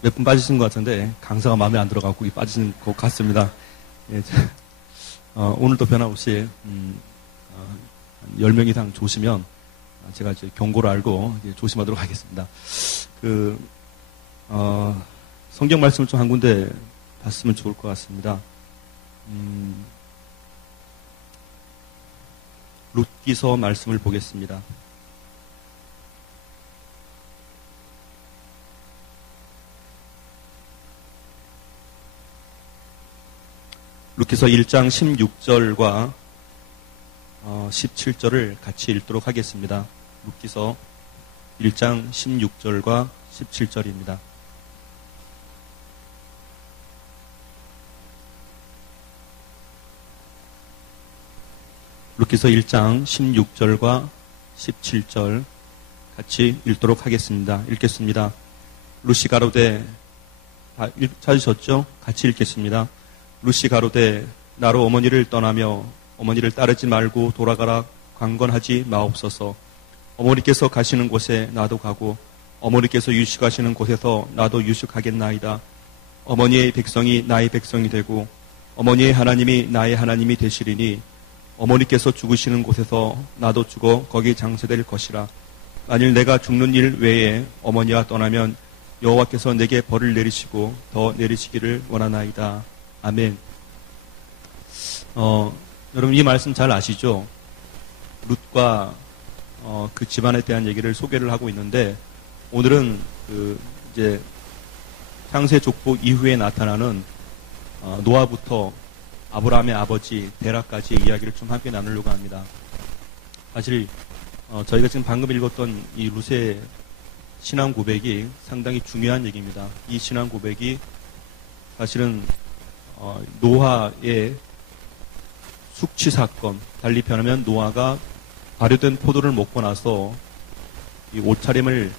몇 분 빠지신 것 같은데 강사가 마음에 안 들어가고 빠지신 것 같습니다. 예, 오늘도 변함없이 10명 이상 조시면 제가 이제 경고를 알고 조심하도록 하겠습니다. 성경 말씀을 좀 한 군데 봤으면 좋을 것 같습니다. 룻기서 말씀을 보겠습니다. 룻기서 1장 16절과 17절을 같이 읽도록 하겠습니다. 룻기서 1장 16절과 17절입니다. 룻기서 1장 16절과 17절 같이 읽도록 하겠습니다. 읽겠습니다. 룻이 가로되, 다 찾으셨죠? 같이 읽겠습니다. 룻이 가로되 나로 어머니를 떠나며 어머니를 따르지 말고 돌아가라 강건하지 마옵소서. 어머니께서 가시는 곳에 나도 가고 어머니께서 유식하시는 곳에서 나도 유식하겠나이다. 어머니의 백성이 나의 백성이 되고 어머니의 하나님이 나의 하나님이 되시리니 어머니께서 죽으시는 곳에서 나도 죽어 거기 장사될 것이라. 만일 내가 죽는 일 외에 어머니와 떠나면 여호와께서 내게 벌을 내리시고 더 내리시기를 원하나이다. 아멘. 여러분 이 말씀 잘 아시죠? 룻과 그 집안에 대한 얘기를 소개를 하고 있는데 오늘은 이제 창세 족보 이후에 나타나는 노아부터 아브라함의 아버지 데라까지 이야기를 좀 함께 나누려고 합니다. 사실 저희가 지금 방금 읽었던 이 룻의 신앙 고백이 상당히 중요한 얘기입니다. 이 신앙 고백이 사실은 노아의 숙취 사건, 달리 표현하면 노아가 발효된 포도를 먹고 나서 이 옷차림을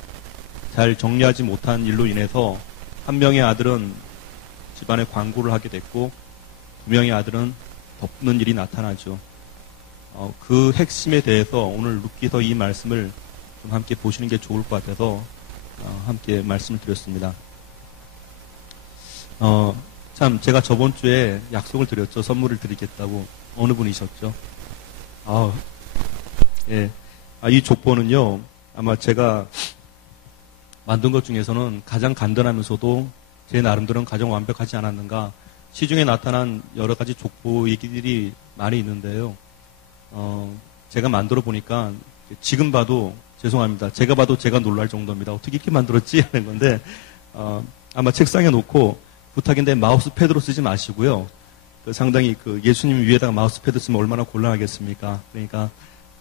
잘 정리하지 못한 일로 인해서 한 명의 아들은 집안에 광고를 하게 됐고 두 명의 아들은 덮는 일이 나타나죠. 그 핵심에 대해서 오늘 룻기서 이 말씀을 좀 함께 보시는 게 좋을 것 같아서 함께 말씀을 드렸습니다. 참 제가 저번 주에 약속을 드렸죠. 선물을 드리겠다고. 어느 분이셨죠? 예. 이 족보는요, 아마 제가 만든 것 중에서는 가장 간단하면서도 제 나름대로는 가장 완벽하지 않았는가. 시중에 나타난 여러 가지 족보 얘기들이 많이 있는데요. 제가 만들어 보니까 지금 봐도 죄송합니다. 제가 봐도 제가 놀랄 정도입니다. 어떻게 이렇게 만들었지? 하는 건데, 아마 책상에 놓고 부탁인데 마우스 패드로 쓰지 마시고요. 상당히 예수님 위에다가 마우스 패드 쓰면 얼마나 곤란하겠습니까? 그러니까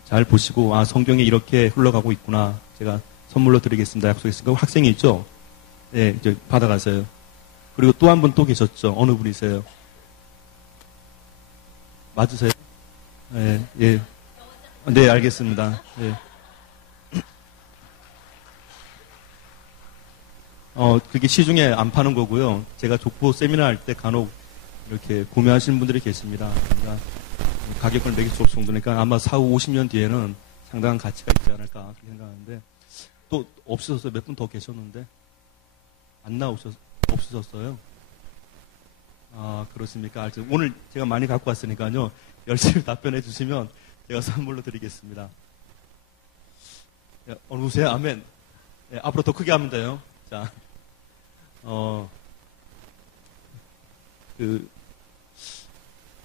잘 보시고 성경이 이렇게 흘러가고 있구나. 제가 선물로 드리겠습니다. 약속했으니까 학생이 있죠? 네, 이제 받아가세요. 그리고 또 한 분 또 계셨죠? 어느 분이세요? 맞으세요? 네, 예. 네, 알겠습니다. 네. 그게 시중에 안 파는 거고요. 제가 족보 세미나 할 때 간혹 이렇게 구매하시는 분들이 계십니다. 그러니까 가격을 매길 수 없을 정도니까 아마 4후 50년 뒤에는 상당한 가치가 있지 않을까 그렇게 생각하는데 또 없으셨어요. 몇 분 더 계셨는데 안 없으셨어요? 그렇습니까? 오늘 제가 많이 갖고 왔으니까요. 열심히 답변해 주시면 제가 선물로 드리겠습니다. 누구세요? 아멘. 네, 앞으로 더 크게 하면 돼요. 자,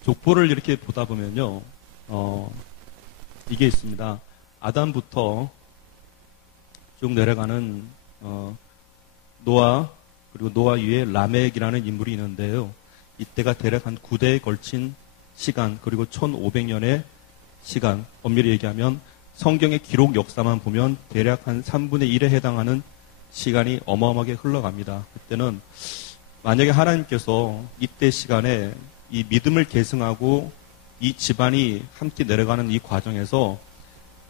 족보를 이렇게 보다 보면요, 이게 있습니다. 아담부터 쭉 내려가는, 노아, 그리고 노아 위에 라멕이라는 인물이 있는데요. 이때가 대략 한 9대에 걸친 시간, 그리고 1500년의 시간, 엄밀히 얘기하면 성경의 기록 역사만 보면 대략 한 3분의 1에 해당하는 시간이 어마어마하게 흘러갑니다. 그때는 만약에 하나님께서 이때 시간에 이 믿음을 계승하고 이 집안이 함께 내려가는 이 과정에서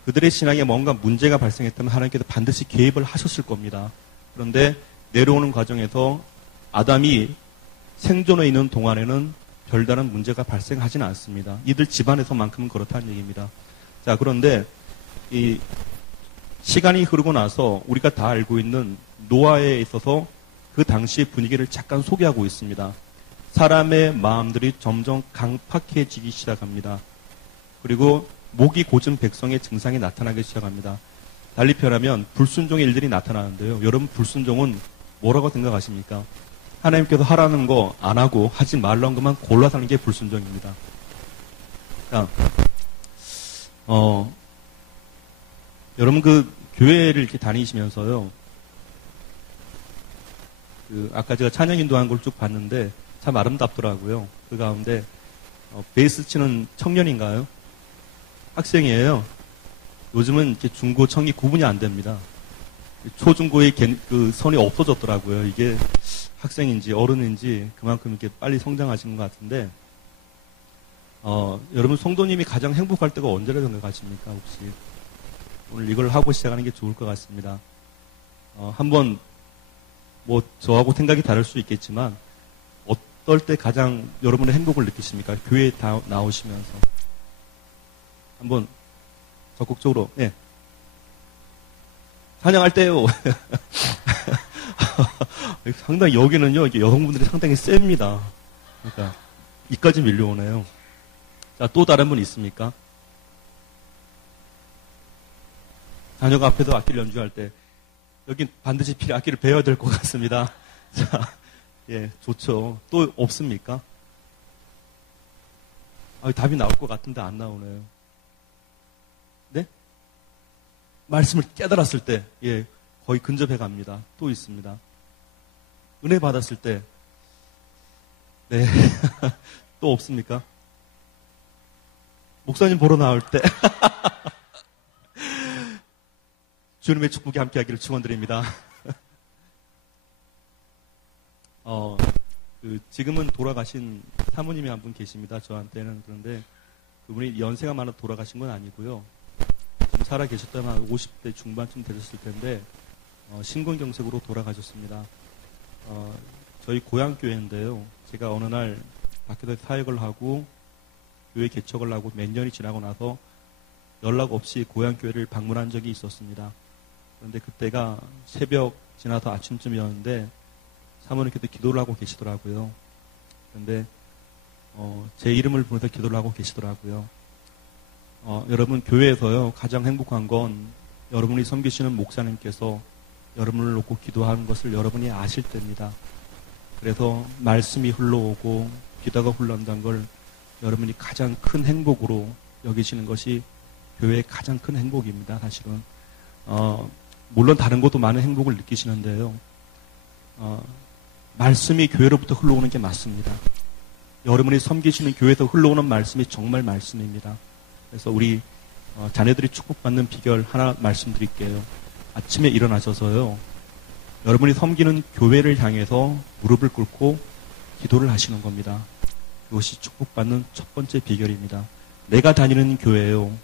그들의 신앙에 뭔가 문제가 발생했다면 하나님께서 반드시 개입을 하셨을 겁니다. 그런데 내려오는 과정에서 아담이 생존해 있는 동안에는 별다른 문제가 발생하지는 않습니다. 이들 집안에서만큼은 그렇다는 얘기입니다. 자, 그런데 이 시간이 흐르고 나서 우리가 다 알고 있는 노아에 있어서 그 당시의 분위기를 잠깐 소개하고 있습니다. 사람의 마음들이 점점 강팍해지기 시작합니다. 그리고 목이 고준 백성의 증상이 나타나기 시작합니다. 달리 표현하면 불순종의 일들이 나타나는데요. 여러분, 불순종은 뭐라고 생각하십니까? 하나님께서 하라는 거 안 하고 하지 말라는 것만 골라서 하는 게 불순종입니다. 그러니까 여러분 그 교회를 이렇게 다니시면서요. 아까 제가 찬양 인도한 걸 쭉 봤는데 참 아름답더라고요. 그 가운데 베이스 치는 청년인가요? 학생이에요. 요즘은 이렇게 중고, 청이 구분이 안 됩니다. 초중고의 그 선이 없어졌더라고요. 이게 학생인지 어른인지 그만큼 이렇게 빨리 성장하시는 것 같은데, 여러분 성도님이 가장 행복할 때가 언제라 생각하십니까? 혹시 오늘 이걸 하고 시작하는 게 좋을 것 같습니다. 한번 뭐 저하고 생각이 다를 수 있겠지만 어떨 때 가장 여러분의 행복을 느끼십니까? 교회에 나오시면서 한번 적극적으로, 네. 찬양할 때요. 상당히 여기는요, 이게 여성분들이 상당히 셉니다. 그러니까 이까지 밀려오네요. 자, 또 다른 분 있습니까? 자녀가 앞에서 악기를 연주할 때 여긴 반드시 악기를 배워야 될 것 같습니다. 자, 예, 좋죠. 또 없습니까? 답이 나올 것 같은데 안 나오네요. 네? 말씀을 깨달았을 때, 예, 거의 근접해 갑니다. 또 있습니다. 은혜 받았을 때, 네. 또 없습니까? 목사님 보러 나올 때. 주님의 축복이 함께하기를 축원드립니다. 지금은 돌아가신 사모님이 한 분 계십니다. 저한테는. 그런데 그분이 연세가 많아 돌아가신 건 아니고요. 지금 살아 계셨다면 한 50대 중반쯤 되셨을 텐데 신근경색으로 돌아가셨습니다. 저희 고향교회인데요. 제가 어느 날 밖에서 사역을 하고 교회 개척을 하고 몇 년이 지나고 나서 연락 없이 고향교회를 방문한 적이 있었습니다. 그런데 그때가 새벽 지나서 아침쯤이었는데 사모님께서 기도를 하고 계시더라고요. 그런데 제 이름을 부르면서 기도를 하고 계시더라고요. 여러분, 교회에서요 가장 행복한 건 여러분이 섬기시는 목사님께서 여러분을 놓고 기도하는 것을 여러분이 아실 때입니다. 그래서 말씀이 흘러오고 기도가 흘러온다는 걸 여러분이 가장 큰 행복으로 여기시는 것이 교회의 가장 큰 행복입니다. 사실은 물론 다른 것도 많은 행복을 느끼시는데요. 말씀이 교회로부터 흘러오는 게 맞습니다. 여러분이 섬기시는 교회에서 흘러오는 말씀이 정말 말씀입니다. 그래서 우리 자녀들이 축복받는 비결 하나 말씀드릴게요. 아침에 일어나셔서요, 여러분이 섬기는 교회를 향해서 무릎을 꿇고 기도를 하시는 겁니다. 그것이 축복받는 첫 번째 비결입니다. 내가 다니는 교회요,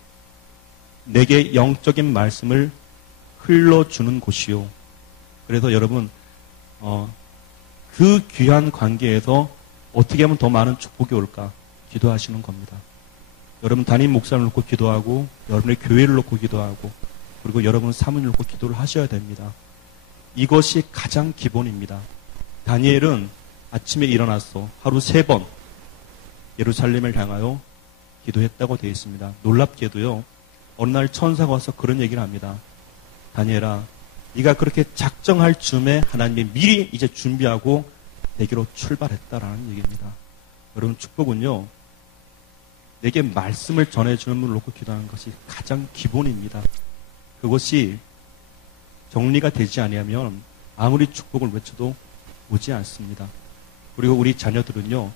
내게 영적인 말씀을 흘러주는 곳이요. 그래서 여러분, 그 귀한 관계에서 어떻게 하면 더 많은 축복이 올까 기도하시는 겁니다. 여러분 담임 목사를 놓고 기도하고 여러분의 교회를 놓고 기도하고 그리고 여러분 사모님을 놓고 기도를 하셔야 됩니다. 이것이 가장 기본입니다. 다니엘은 아침에 일어나서 하루 3번 예루살렘을 향하여 기도했다고 되어 있습니다. 놀랍게도요, 어느 날 천사가 와서 그런 얘기를 합니다. 다니엘아, 네가 그렇게 작정할 즈음에 하나님이 미리 이제 준비하고 내게로 출발했다라는 얘기입니다. 여러분, 축복은요, 내게 말씀을 전해주는 분을 놓고 기도하는 것이 가장 기본입니다. 그것이 정리가 되지 않으면 아무리 축복을 외쳐도 오지 않습니다. 그리고 우리 자녀들은요,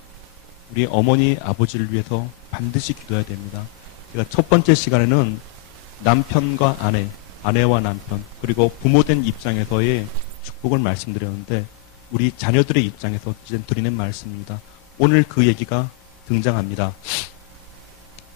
우리 어머니, 아버지를 위해서 반드시 기도해야 됩니다. 제가 첫 번째 시간에는 남편과 아내, 아내와 남편, 그리고 부모된 입장에서의 축복을 말씀드렸는데 우리 자녀들의 입장에서 이제 드리는 말씀입니다. 오늘 그 얘기가 등장합니다.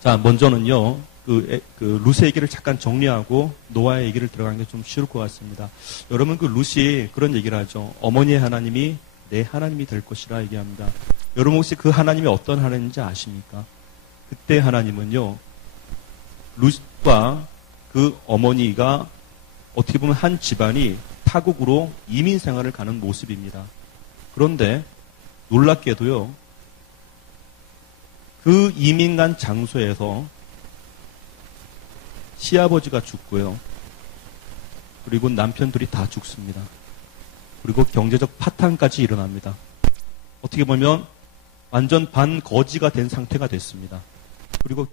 자, 먼저는요, 그 룻의 얘기를 잠깐 정리하고 노아의 얘기를 들어가는 게 좀 쉬울 것 같습니다. 여러분, 그 룻이 그런 얘기를 하죠. 어머니의 하나님이 내 하나님이 될 것이라 얘기합니다. 여러분 혹시 그 하나님이 어떤 하나님인지 아십니까? 그때 하나님은요, 룻과 그 어머니가 어떻게 보면 한 집안이 타국으로 이민 생활을 가는 모습입니다. 그런데 놀랍게도요, 그 이민 간 장소에서 시아버지가 죽고요. 그리고 남편들이 다 죽습니다. 그리고 경제적 파탄까지 일어납니다. 어떻게 보면 완전 반거지가 된 상태가 됐습니다. 그리고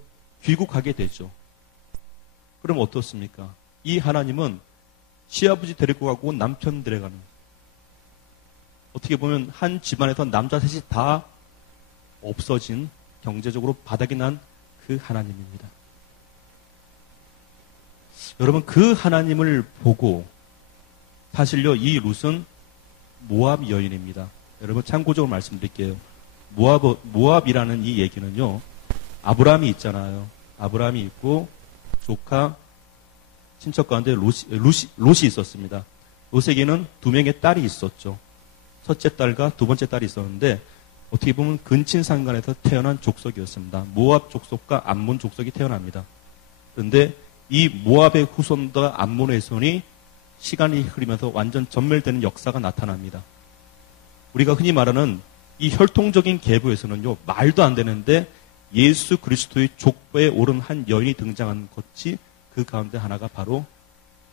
귀국하게 되죠. 그럼 어떻습니까? 이 하나님은 시아버지 데리고 가고 남편 데려가는, 어떻게 보면 한 집안에서 남자 셋이 다 없어진, 경제적으로 바닥이 난 그 하나님입니다. 여러분, 그 하나님을 보고 사실요, 이 룻은 모압 여인입니다. 여러분, 참고적으로 말씀드릴게요. 모압이라는 이 얘기는요, 아브라함이 있잖아요. 아브라함이 있고 조카, 친척 가운데 롯이 있었습니다. 롯에게는 2명의 딸이 있었죠. 첫째 딸과 두 번째 딸이 있었는데 어떻게 보면 근친상간에서 태어난 족속이었습니다. 모압 족속과 암몬 족속이 태어납니다. 그런데 이 모압의 후손과 암몬의 후손이 시간이 흐르면서 완전 전멸되는 역사가 나타납니다. 우리가 흔히 말하는 이 혈통적인 계보에서는요, 말도 안 되는데 예수 그리스도의 족보에 오른 한 여인이 등장한 것이 그 가운데 하나가 바로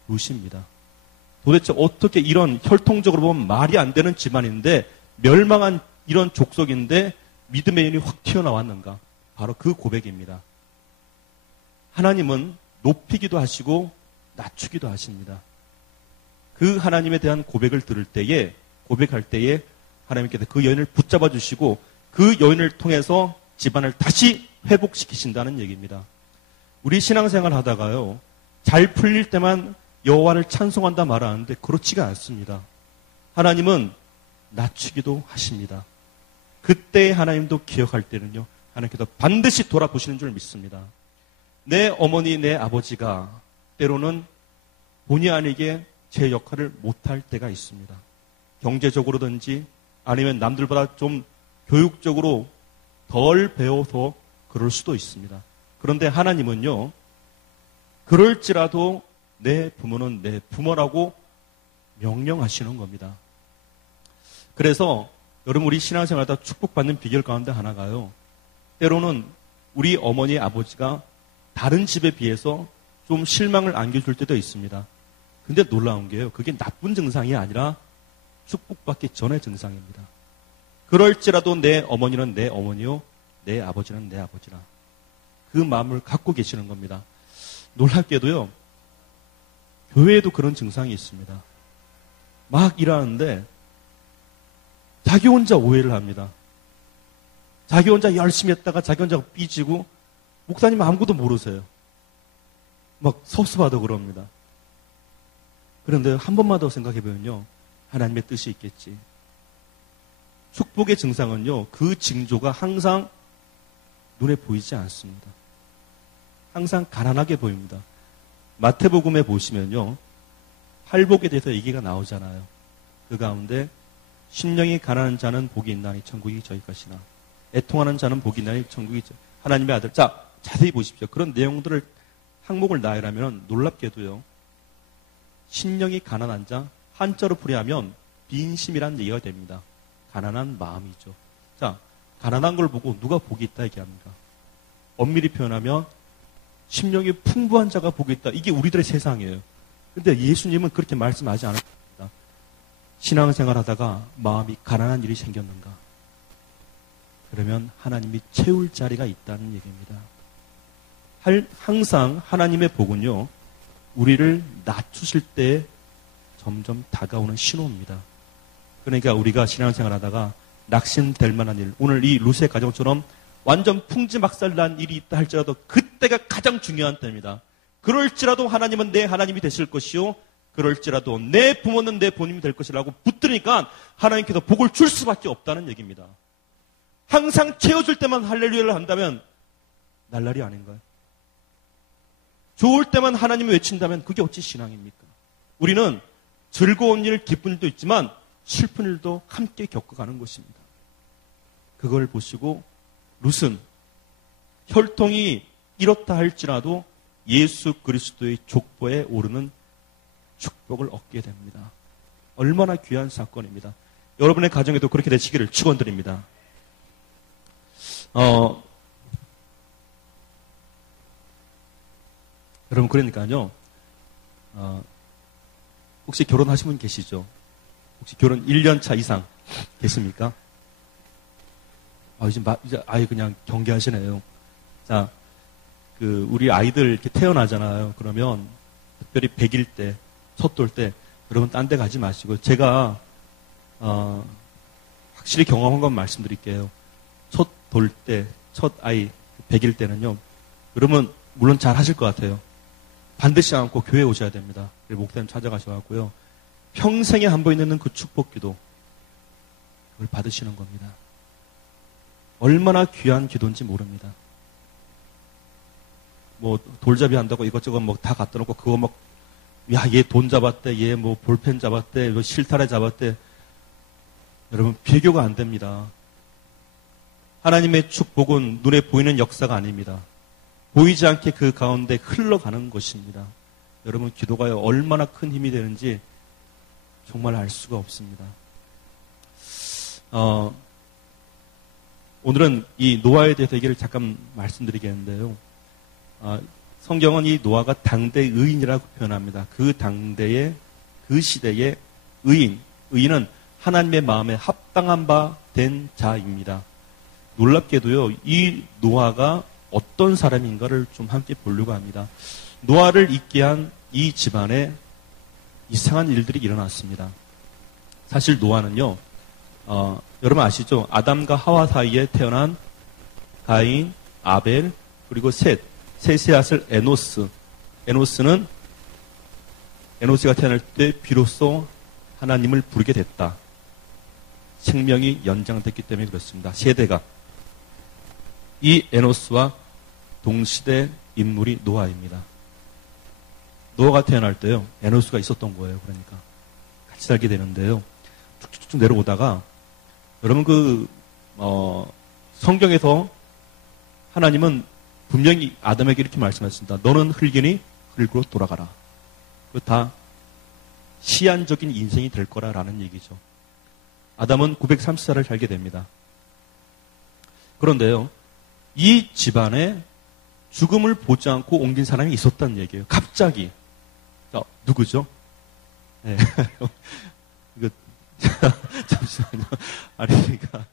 룻입니다. 도대체 어떻게 이런 혈통적으로 보면 말이 안 되는 집안인데 멸망한 이런 족속인데 믿음의 여인이 확 튀어나왔는가? 바로 그 고백입니다. 하나님은 높이기도 하시고 낮추기도 하십니다. 그 하나님에 대한 고백을 들을 때에, 고백할 때에 하나님께서 그 여인을 붙잡아 주시고 그 여인을 통해서 집안을 다시 회복시키신다는 얘기입니다. 우리 신앙생활 하다가요, 잘 풀릴 때만 여호와를 찬송한다 말하는데 그렇지가 않습니다. 하나님은 낮추기도 하십니다. 그때 하나님도 기억할 때는요, 하나님께서 반드시 돌아보시는 줄 믿습니다. 내 어머니, 내 아버지가 때로는 본의 아니게 제 역할을 못할 때가 있습니다. 경제적으로든지 아니면 남들보다 좀 교육적으로 덜 배워서 그럴 수도 있습니다. 그런데 하나님은요, 그럴지라도 내 부모는 내 부모라고 명령하시는 겁니다. 그래서 여러분, 우리 신앙생활하다 축복받는 비결 가운데 하나가요, 때로는 우리 어머니, 아버지가 다른 집에 비해서 좀 실망을 안겨줄 때도 있습니다. 근데 놀라운 게요, 그게 나쁜 증상이 아니라 축복받기 전의 증상입니다. 그럴지라도 내 어머니는 내 어머니요, 내 아버지는 내 아버지라. 그 마음을 갖고 계시는 겁니다. 놀랍게도요, 교회에도 그런 증상이 있습니다. 막 일하는데 자기 혼자 오해를 합니다. 자기 혼자 열심히 했다가 자기 혼자 삐지고 목사님 아무것도 모르세요. 막 섭섭하다고 그럽니다. 그런데 한 번만 더 생각해보면요, 하나님의 뜻이 있겠지. 축복의 증상은요, 그 징조가 항상 눈에 보이지 않습니다. 항상 가난하게 보입니다. 마태복음에 보시면요, 팔복에 대해서 얘기가 나오잖아요. 그 가운데 심령이 가난한 자는 복이 있나니 천국이 저희 것이나 애통하는 자는 복이 있나니 천국이 하나님의 아들. 자, 자세히 보십시오. 그런 내용들을 항목을 나열하면 놀랍게도요, 심령이 가난한 자, 한자로 풀이하면 빈심이라는 얘기가 됩니다. 가난한 마음이죠. 자, 가난한 걸 보고 누가 복이 있다 얘기합니까? 엄밀히 표현하면 심령이 풍부한 자가 복이 있다. 이게 우리들의 세상이에요. 근데 예수님은 그렇게 말씀하지 않았습니다. 신앙생활 하다가 마음이 가난한 일이 생겼는가? 그러면 하나님이 채울 자리가 있다는 얘기입니다. 항상 하나님의 복은요, 우리를 낮추실 때 점점 다가오는 신호입니다. 그러니까 우리가 신앙생활 하다가 낙심될 만한 일, 오늘 이 룻의 가정처럼 완전 풍지막살난 일이 있다 할지라도 그때가 가장 중요한 때입니다. 그럴지라도 하나님은 내 하나님이 되실 것이요, 그럴지라도 내 부모는 내 부모님이 될 것이라고 붙드니까 하나님께서 복을 줄 수밖에 없다는 얘기입니다. 항상 채워줄 때만 할렐루야를 한다면 날라리 아닌가요? 좋을 때만 하나님을 외친다면 그게 어찌 신앙입니까? 우리는 즐거운 일, 기쁜 일도 있지만 슬픈 일도 함께 겪어가는 것입니다. 그걸 보시고 룻은 혈통이 이렇다 할지라도 예수 그리스도의 족보에 오르는 축복을 얻게 됩니다. 얼마나 귀한 사건입니다. 여러분의 가정에도 그렇게 되시기를 축원드립니다. 여러분, 그러니까요, 혹시 결혼하신 분 계시죠? 혹시 결혼 1년 차 이상 계십니까? 이제 아예 그냥 경계하시네요. 자, 우리 아이들 이렇게 태어나잖아요. 그러면 특별히 100일 때, 첫 돌 때, 여러분 딴 데 가지 마시고, 제가, 확실히 경험한 건 말씀드릴게요. 첫 돌 때, 첫 아이, 100일 때는요, 여러분, 물론 잘 하실 것 같아요. 반드시 안고 교회에 오셔야 됩니다. 목사님 찾아가셔갖고요. 평생에 한 번 있는 그 축복기도, 그걸 받으시는 겁니다. 얼마나 귀한 기도인지 모릅니다. 뭐 돌잡이 한다고 이것저것 뭐 다 갖다 놓고 그거 막 야, 얘 돈 잡았대, 얘 뭐 볼펜 잡았대, 뭐 실타래 잡았대. 여러분, 비교가 안 됩니다. 하나님의 축복은 눈에 보이는 역사가 아닙니다. 보이지 않게 그 가운데 흘러가는 것입니다. 여러분, 기도가 얼마나 큰 힘이 되는지 정말 알 수가 없습니다. 오늘은 이 노아에 대해서 얘기를 잠깐 말씀드리겠는데요. 성경은 이 노아가 당대 의인이라고 표현합니다. 그 당대의, 그 시대의 의인. 의인은 하나님의 마음에 합당한 바 된 자입니다. 놀랍게도요, 이 노아가 어떤 사람인가를 좀 함께 보려고 합니다. 노아를 있게 한 이 집안에 이상한 일들이 일어났습니다. 사실 노아는요, 여러분 아시죠? 아담과 하와 사이에 태어난 가인, 아벨, 그리고 셋의 아들 에노스. 에노스가 태어날 때 비로소 하나님을 부르게 됐다. 생명이 연장됐기 때문에 그렇습니다. 세대가. 이 에노스와 동시대 인물이 노아입니다. 노아가 태어날 때요, 에노스가 있었던 거예요. 그러니까 같이 살게 되는데요. 쭉쭉쭉 내려오다가 여러분 성경에서 하나님은 분명히 아담에게 이렇게 말씀하셨습니다. 너는 흙이니 흙으로 돌아가라. 그 다 시한적인 인생이 될 거라라는 얘기죠. 아담은 930살을 살게 됩니다. 그런데요, 이 집안에 죽음을 보지 않고 옮긴 사람이 있었다는 얘기예요. 갑자기. 누구죠? 네. 이거 잠시만요. 아니, 그러니까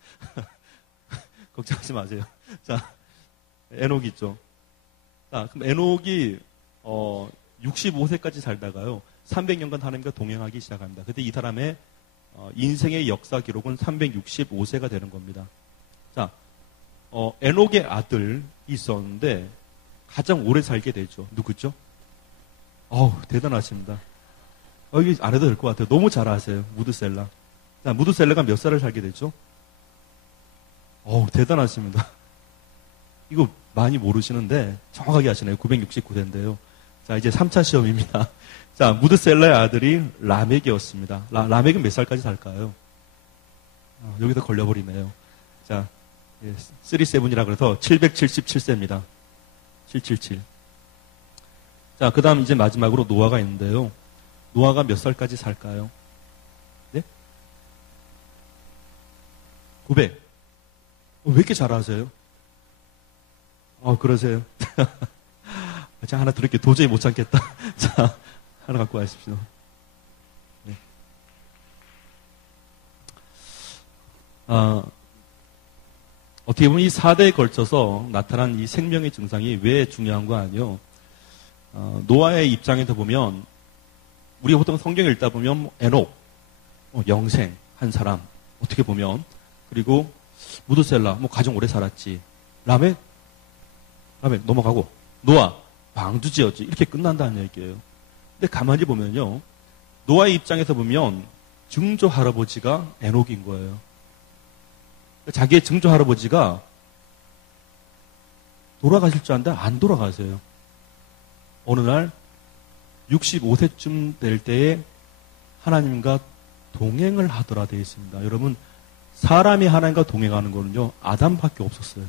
걱정하지 마세요. 자, 에녹 있죠. 자, 그럼 에녹이 65세까지 살다가요, 300년간 하나님과 동행하기 시작합니다. 그때 이 사람의 인생의 역사 기록은 365세가 되는 겁니다. 자, 에녹의 아들이 있었는데 가장 오래 살게 되죠. 누구죠? 대단하십니다. 이게 안 해도 될 것 같아요. 너무 잘 아세요. 무드셀라. 자, 무드셀라가 몇 살을 살게 되죠? 대단하십니다. 이거 많이 모르시는데 정확하게 하시네요. 969세인데요. 자, 이제 3차 시험입니다. 자, 무드셀라의 아들이 라멕이었습니다. 라멕은 몇 살까지 살까요? 여기서 걸려버리네요. 자, 37이라 그래서 777세입니다. 777. 자, 그 다음 이제 마지막으로 노아가 있는데요. 노아가 몇 살까지 살까요? 네? 900. 왜 이렇게 잘 아세요? 그러세요. 자, 하나 들을게. 도저히 못 참겠다. 자, 하나 갖고 가십시오. 네. 어떻게 보면 이 4대에 걸쳐서 나타난 이 생명의 증상이 왜 중요한 거 아니요? 노아의 입장에서 보면, 우리가 보통 성경 읽다 보면, 에녹, 영생, 한 사람, 어떻게 보면, 그리고 무드셀라, 가정 오래 살았지. 라멕 넘어가고, 노아, 방주 지었지. 이렇게 끝난다는 얘기예요. 근데 가만히 보면요, 노아의 입장에서 보면, 증조 할아버지가 에녹인 거예요. 자기의 증조 할아버지가 돌아가실 줄 알았는데 안 돌아가세요. 어느 날 65세쯤 될 때에 하나님과 동행을 하더라 되어 있습니다. 여러분, 사람이 하나님과 동행하는 거는요, 아담밖에 없었어요.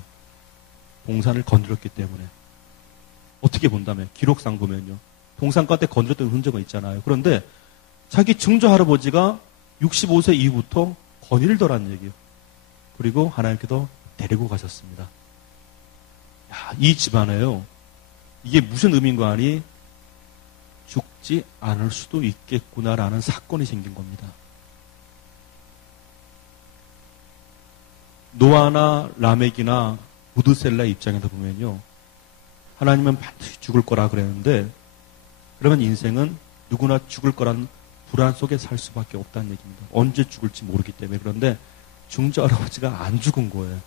동산을 건드렸기 때문에. 어떻게 본다면, 기록상 보면요, 동산 가운데 건드렸던 흔적은 있잖아요. 그런데 자기 증조 할아버지가 65세 이후부터 거닐더란 얘기예요. 그리고 하나님께서 데리고 가셨습니다. 야, 이 집안에요. 이게 무슨 의미인가 하니 죽지 않을 수도 있겠구나라는 사건이 생긴 겁니다. 노아나 라멕이나 무드셀라의 입장에서 보면요. 하나님은 반드시 죽을 거라 그랬는데 그러면 인생은 누구나 죽을 거란 불안 속에 살 수밖에 없다는 얘기입니다. 언제 죽을지 모르기 때문에. 그런데 증조 할아버지가 안 죽은 거예요.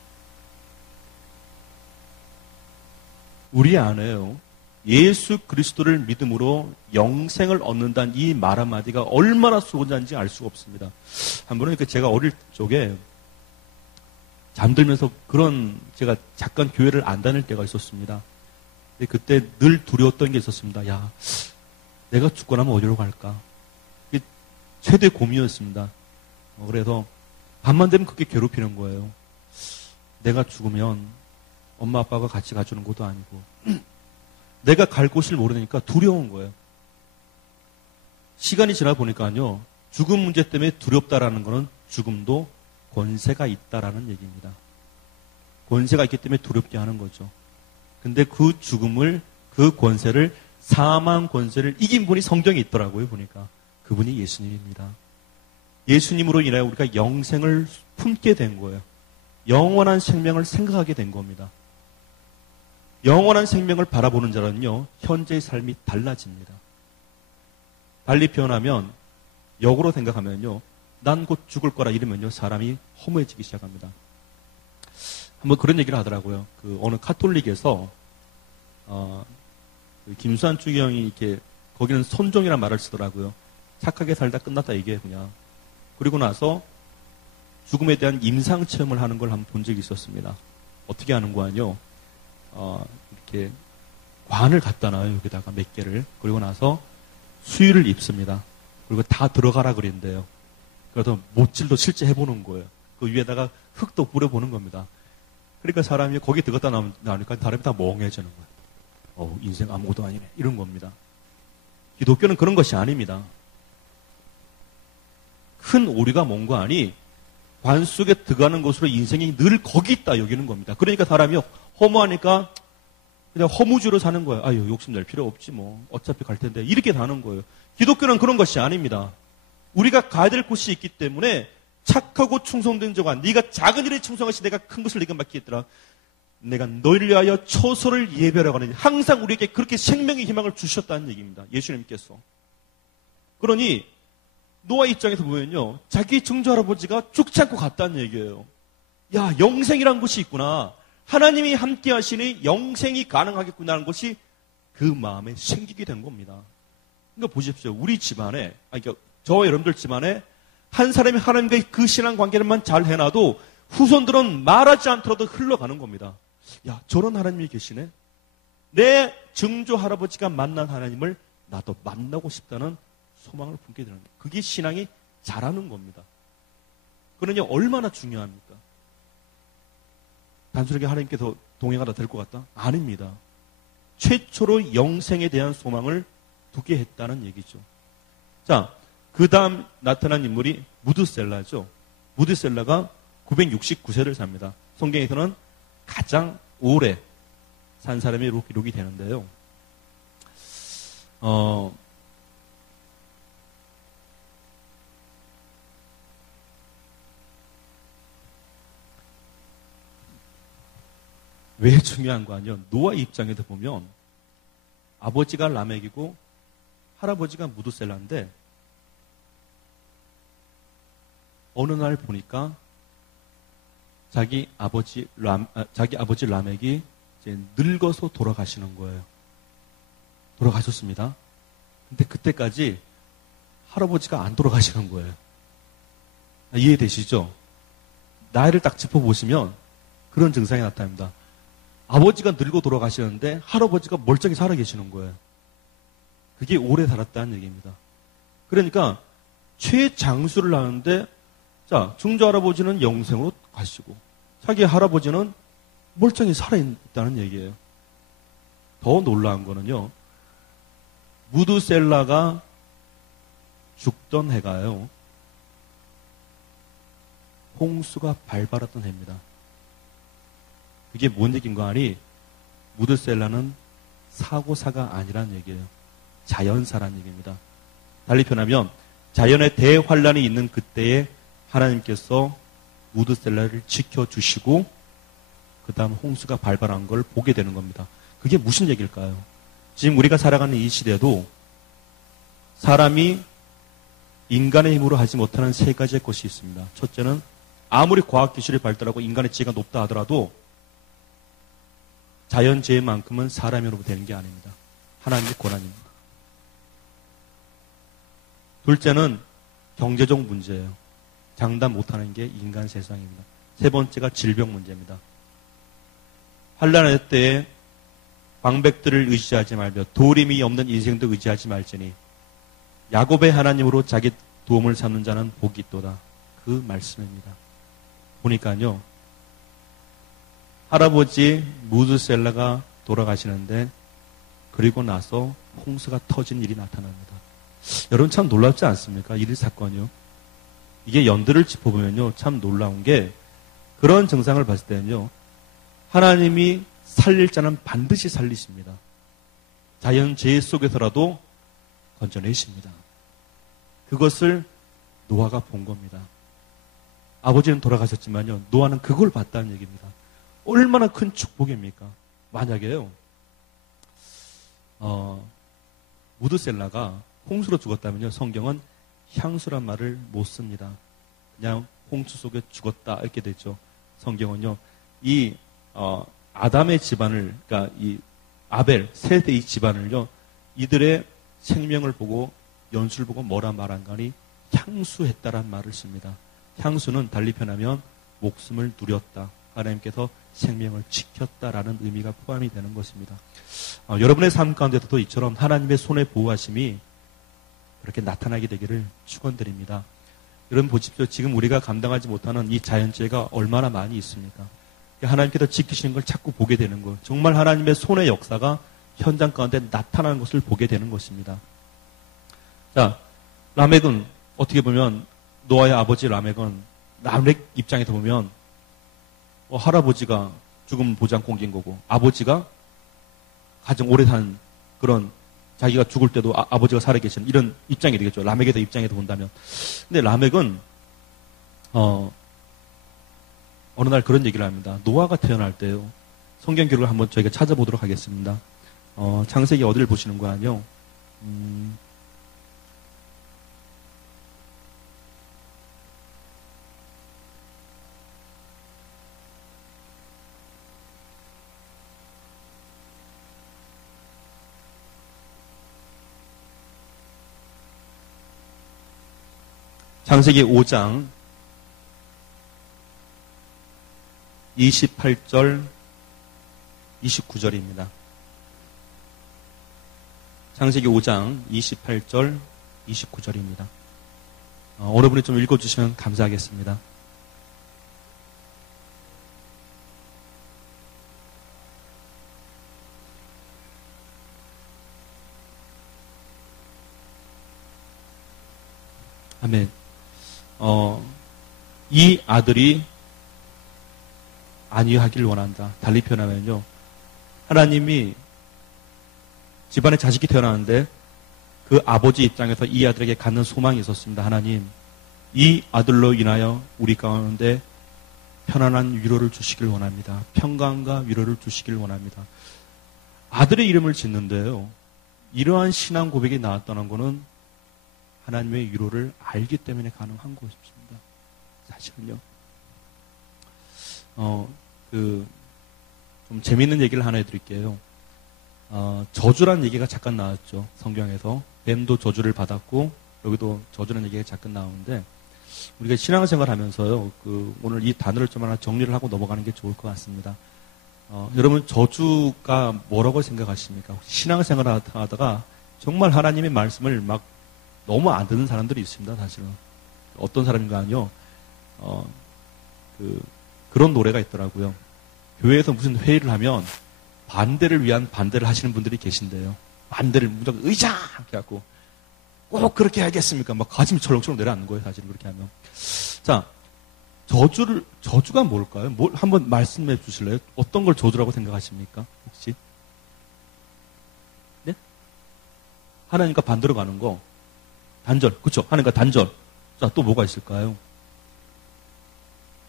우리 안에요. 예수 그리스도를 믿음으로 영생을 얻는다는 이 말 한마디가 얼마나 소중한지 알 수가 없습니다. 한 번은 제가 어릴 적에 잠들면서 제가 잠깐 교회를 안 다닐 때가 있었습니다. 근데 그때 늘 두려웠던 게 있었습니다. 야, 내가 죽고 나면 어디로 갈까? 그게 최대 고민이었습니다. 그래서 밤만 되면 그게 괴롭히는 거예요. 내가 죽으면 엄마 아빠가 같이 가주는 것도 아니고 내가 갈 곳을 모르니까 두려운 거예요. 시간이 지나 보니까요. 죽음 문제 때문에 두렵다라는 거는 죽음도 권세가 있다라는 얘기입니다. 권세가 있기 때문에 두렵게 하는 거죠. 근데 그 죽음을, 그 권세를, 사망 권세를 이긴 분이 성경에 있더라고요, 보니까. 그분이 예수님입니다. 예수님으로 인하여 우리가 영생을 품게 된 거예요. 영원한 생명을 생각하게 된 겁니다. 영원한 생명을 바라보는 자는요, 현재의 삶이 달라집니다. 달리 표현하면, 역으로 생각하면요, 난 곧 죽을 거라 이러면요, 사람이 허무해지기 시작합니다. 한번 그런 얘기를 하더라고요. 어느 카톨릭에서, 김수환 주경이 이렇게, 거기는 선종이라는 말을 쓰더라고요. 착하게 살다 끝났다 얘기해, 그냥. 그리고 나서 죽음에 대한 임상 체험을 하는 걸 한번 본 적이 있었습니다. 어떻게 하는 거냐요? 이렇게 관을 갖다 놔요. 여기다가 몇 개를. 그리고 나서 수의를 입습니다. 그리고 다 들어가라 그랬는데요. 그래서 못질도 실제 해보는 거예요. 그 위에다가 흙도 뿌려보는 겁니다. 그러니까 사람이 거기 들어갔다 나오니까 사람이 다 멍해지는 거예요. 인생 아무것도 아니네. 이런 겁니다. 기독교는 그런 것이 아닙니다. 큰 오류가 뭔가 하니 관 속에 들어가는 것으로 인생이 늘 거기 있다 여기는 겁니다. 그러니까 사람이 허무하니까 그냥 허무주로 사는 거예요. 아유, 욕심낼 필요 없지 뭐. 어차피 갈 텐데. 이렇게 사는 거예요. 기독교는 그런 것이 아닙니다. 우리가 가야 될 곳이 있기 때문에 착하고 충성된 자가 네가 작은 일에 충성하시 내가 큰 것을 네가 맡기겠더라. 내가 너희를 위하여 초소를 예배하라고 하느니 항상 우리에게 그렇게 생명의 희망을 주셨다는 얘기입니다. 예수님께서. 그러니 노아 입장에서 보면요. 자기 증조 할아버지가 죽지 않고 갔다는 얘기예요. 야, 영생이란 것이 있구나. 하나님이 함께 하시니 영생이 가능하겠구나 하는 것이 그 마음에 생기게 된 겁니다. 그러니까 보십시오. 우리 집안에, 그러니까 저와 여러분들 집안에 한 사람이 하나님과의 그 신앙 관계를만 잘 해놔도 후손들은 말하지 않더라도 흘러가는 겁니다. 야, 저런 하나님이 계시네? 내 증조 할아버지가 만난 하나님을 나도 만나고 싶다는 소망을 품게 되는 거예요. 그게 신앙이 자라는 겁니다. 그러니 얼마나 중요합니까? 단순하게 하나님께서 동행하다 될 것 같다? 아닙니다. 최초로 영생에 대한 소망을 두게 했다는 얘기죠. 자, 그 다음 나타난 인물이 무드셀라죠. 무드셀라가 969세를 삽니다. 성경에서는 가장 오래 산 사람이 기록이 되는데요. 왜 중요한 거 아니요? 노아 입장에서 보면 아버지가 라멕이고 할아버지가 무드셀라인데 어느 날 보니까 자기 아버지 라멕이 이제 늙어서 돌아가시는 거예요. 돌아가셨습니다. 근데 그때까지 할아버지가 안 돌아가시는 거예요. 이해되시죠? 나이를 딱 짚어보시면 그런 증상이 나타납니다. 아버지가 늙어 돌아가시는데 할아버지가 멀쩡히 살아계시는 거예요. 그게 오래 살았다는 얘기입니다. 그러니까 최장수를 하는데 자, 증조 할아버지는 영생으로 가시고 자기 할아버지는 멀쩡히 살아있다는 얘기예요. 더 놀라운 거는요. 무드셀라가 죽던 해가요. 홍수가 발발했던 해입니다. 그게 뭔 얘기인가 하니 무드셀라는 사고사가 아니란 얘기예요. 자연사란 얘기입니다. 달리 표현하면 자연의 대환란이 있는 그때에 하나님께서 무드셀라를 지켜주시고 그 다음 홍수가 발발한 걸 보게 되는 겁니다. 그게 무슨 얘기일까요? 지금 우리가 살아가는 이 시대도 사람이 인간의 힘으로 하지 못하는 세 가지의 것이 있습니다. 첫째는 아무리 과학기술이 발달하고 인간의 지혜가 높다 하더라도 자연재해만큼은 사람으로부터 되는 게 아닙니다. 하나님의 권한입니다. 둘째는 경제적 문제예요. 장담 못하는 게 인간 세상입니다. 세 번째가 질병 문제입니다. 환란의 때에 방백들을 의지하지 말며 도림이 없는 인생도 의지하지 말지니 야곱의 하나님으로 자기 도움을 삼는 자는 복이 있도다. 그 말씀입니다. 보니까요. 할아버지 무드셀라가 돌아가시는데 그리고 나서 홍수가 터진 일이 나타납니다. 여러분 참 놀랍지 않습니까? 이 사건이요. 이게 연들을 짚어보면요. 참 놀라운 게 그런 증상을 봤을 때는요. 하나님이 살릴 자는 반드시 살리십니다. 자연재해 속에서라도 건져내십니다. 그것을 노아가 본 겁니다. 아버지는 돌아가셨지만요. 노아는 그걸 봤다는 얘기입니다. 얼마나 큰 축복입니까? 만약에요. 무드셀라가 홍수로 죽었다면요. 성경은 향수란 말을 못 씁니다. 그냥 홍수 속에 죽었다 이렇게 되죠. 성경은요. 이 아담의 집안을 그러니까 이 아벨 셋의 이 집안을요. 이들의 생명을 보고 연수를 보고 뭐라 말한가니 향수했다란 말을 씁니다. 향수는 달리 표현하면 목숨을 누렸다. 하나님께서 생명을 지켰다라는 의미가 포함이 되는 것입니다. 여러분의 삶 가운데서도 이처럼 하나님의 손의 보호하심이 그렇게 나타나게 되기를 축원드립니다. 여러분 보십시오. 지금 우리가 감당하지 못하는 이 자연재해가 얼마나 많이 있습니까? 하나님께서 지키시는 걸 자꾸 보게 되는 것. 정말 하나님의 손의 역사가 현장 가운데 나타나는 것을 보게 되는 것입니다. 자, 라멕은 어떻게 보면 노아의 아버지 라멕은 라멕 입장에서 보면 할아버지가 죽음 보지 않고 옮긴 거고 아버지가 가장 오래 산 그런 자기가 죽을 때도 아버지가 살아계시는 이런 입장이 되겠죠. 라멕의 입장에서 본다면. 근데 라멕은 어느 날 그런 얘기를 합니다. 노아가 태어날 때요. 성경 기록을 한번 저희가 찾아보도록 하겠습니다. 창세기 어디를 보시는 거 아니요? 창세기 5장 28절 29절입니다. 창세기 5장 28절 29절입니다. 어느 분이 좀 읽어주시면 감사하겠습니다. 아멘. 이 아들이 안위하길 원한다. 달리 표현하면요. 하나님이 집안에 자식이 태어나는데 그 아버지 입장에서 이 아들에게 갖는 소망이 있었습니다. 하나님, 이 아들로 인하여 우리 가운데 편안한 위로를 주시길 원합니다. 평강과 위로를 주시길 원합니다. 아들의 이름을 짓는데요. 이러한 신앙 고백이 나왔다는 것은 하나님의 위로를 알기 때문에 가능한 것입니다. 사실은요. 좀 재밌는 얘기를 하나 해드릴게요. 저주란 얘기가 잠깐 나왔죠. 성경에서. 뱀도 저주를 받았고, 여기도 저주라는 얘기가 잠깐 나오는데, 우리가 신앙생활 하면서요, 오늘 이 단어를 좀 하나 정리를 하고 넘어가는 게 좋을 것 같습니다. 여러분, 저주가 뭐라고 생각하십니까? 신앙생활 하다가 정말 하나님의 말씀을 막 너무 안 듣는 사람들이 있습니다, 사실은. 어떤 사람인가 하면요, 그런 노래가 있더라고요. 교회에서 무슨 회의를 하면 반대를 위한 반대를 하시는 분들이 계신데요. 반대를 무조건 의자! 이렇게 갖고 꼭 그렇게 해야겠습니까? 막 가슴이 철렁철렁 내려앉는 거예요, 사실은 그렇게 하면. 자, 저주가 뭘까요? 한번 말씀해 주실래요? 어떤 걸 저주라고 생각하십니까? 혹시? 네? 하나님과 반대로 가는 거. 단절. 그쵸? 하나님과 단절. 자, 또 뭐가 있을까요?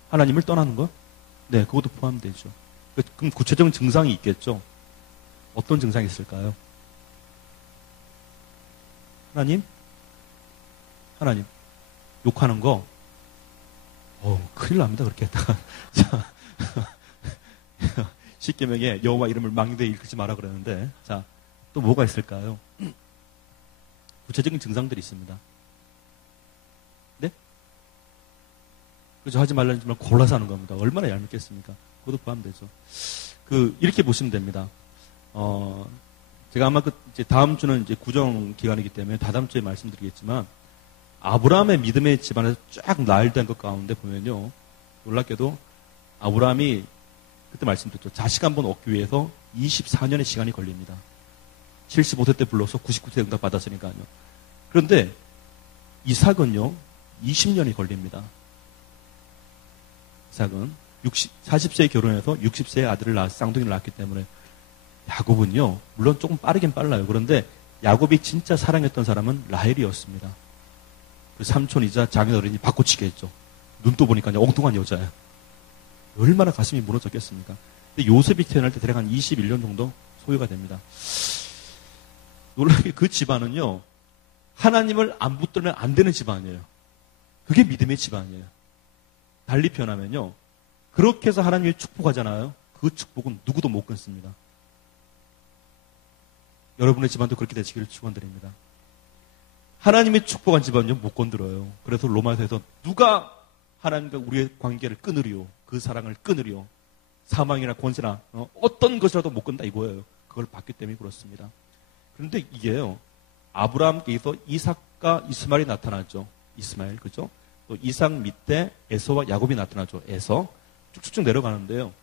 하나님을 떠나는 거? 네, 그것도 포함되죠. 그럼 구체적인 증상이 있겠죠? 어떤 증상이 있을까요? 하나님? 욕하는 거? 큰일 납니다, 그렇게 했다가. 자, 십계명에 여호와 이름을 망대에 일컫지 마라 그러는데, 자, 또 뭐가 있을까요? 구체적인 증상들이 있습니다. 네? 그죠? 하지 말라는 짓만 골라서 하는 겁니다. 얼마나 얄밉겠습니까? 그것도 포함되죠. 이렇게 보시면 됩니다. 제가 아마 이제 다음 주는 이제 구정 기간이기 때문에 다다음 주에 말씀드리겠지만, 아브라함의 믿음의 집안에서 쫙 나열된 것 가운데 보면요. 놀랍게도 아브라함이 그때 말씀드렸죠. 자식 한 번 얻기 위해서 24년의 시간이 걸립니다. 75세 때 불러서 99세 응답 받았으니까요. 그런데 이삭은요. 20년이 걸립니다. 이삭은 40세에 결혼해서 60세에 아들을 쌍둥이를 낳았기 때문에 야곱은요. 물론 조금 빠르긴 빨라요. 그런데 야곱이 진짜 사랑했던 사람은 라헬이었습니다. 그 삼촌이자 장인어른이 바꿔치기 했죠. 눈도 보니까 엉뚱한 여자예요. 얼마나 가슴이 무너졌겠습니까? 근데 요셉이 태어날 때 대략 한 21년 정도 소요가 됩니다. 놀랍게 그 집안은요. 하나님을 안 붙들면 안 되는 집안이에요. 그게 믿음의 집안이에요. 달리 표현하면요. 그렇게 해서 하나님이 축복하잖아요. 그 축복은 누구도 못 끊습니다. 여러분의 집안도 그렇게 되시기를 축원드립니다. 하나님의 축복한 집안은요, 못 건드려요. 그래서 로마서에서 누가 하나님과 우리의 관계를 끊으리요, 그 사랑을 끊으리요, 사망이나 권세나 어떤 것이라도 못 건다 이거예요. 그걸 봤기 때문에 그렇습니다. 그런데 이게요, 아브라함께서 이삭과 이스마엘이 나타나죠. 이스마엘, 그죠? 또 이삭 밑에 에서와 야곱이 나타나죠. 에서 쭉쭉쭉 내려가는데요.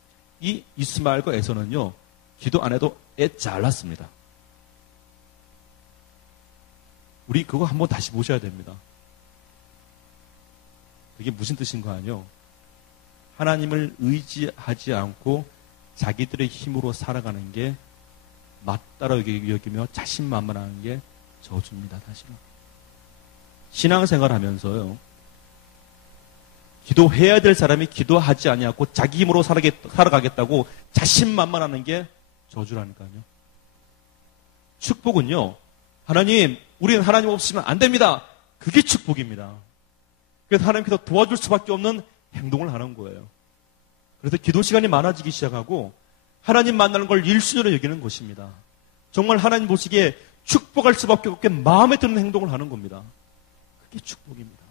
이 이스마엘과 에서는요, 기도 안 해도 애 잘 낳습니다. 우리 그거 한번 다시 보셔야 됩니다. 그게 무슨 뜻인 거 아니요? 하나님을 의지하지 않고 자기들의 힘으로 살아가는 게 맞다라고 여기며 자신만만한 게 저주입니다, 사실은. 신앙생활 하면서요, 기도해야 될 사람이 기도하지 아니하고 자기 힘으로 살아가겠다고 자신만만하는 게 저주라니까요. 축복은요, 하나님, 우리는 하나님 없으면 안 됩니다. 그게 축복입니다. 그래서 하나님께서 도와줄 수밖에 없는 행동을 하는 거예요. 그래서 기도 시간이 많아지기 시작하고 하나님 만나는 걸 1순위로 여기는 것입니다. 정말 하나님 보시기에 축복할 수밖에 없게 마음에 드는 행동을 하는 겁니다. 그게 축복입니다.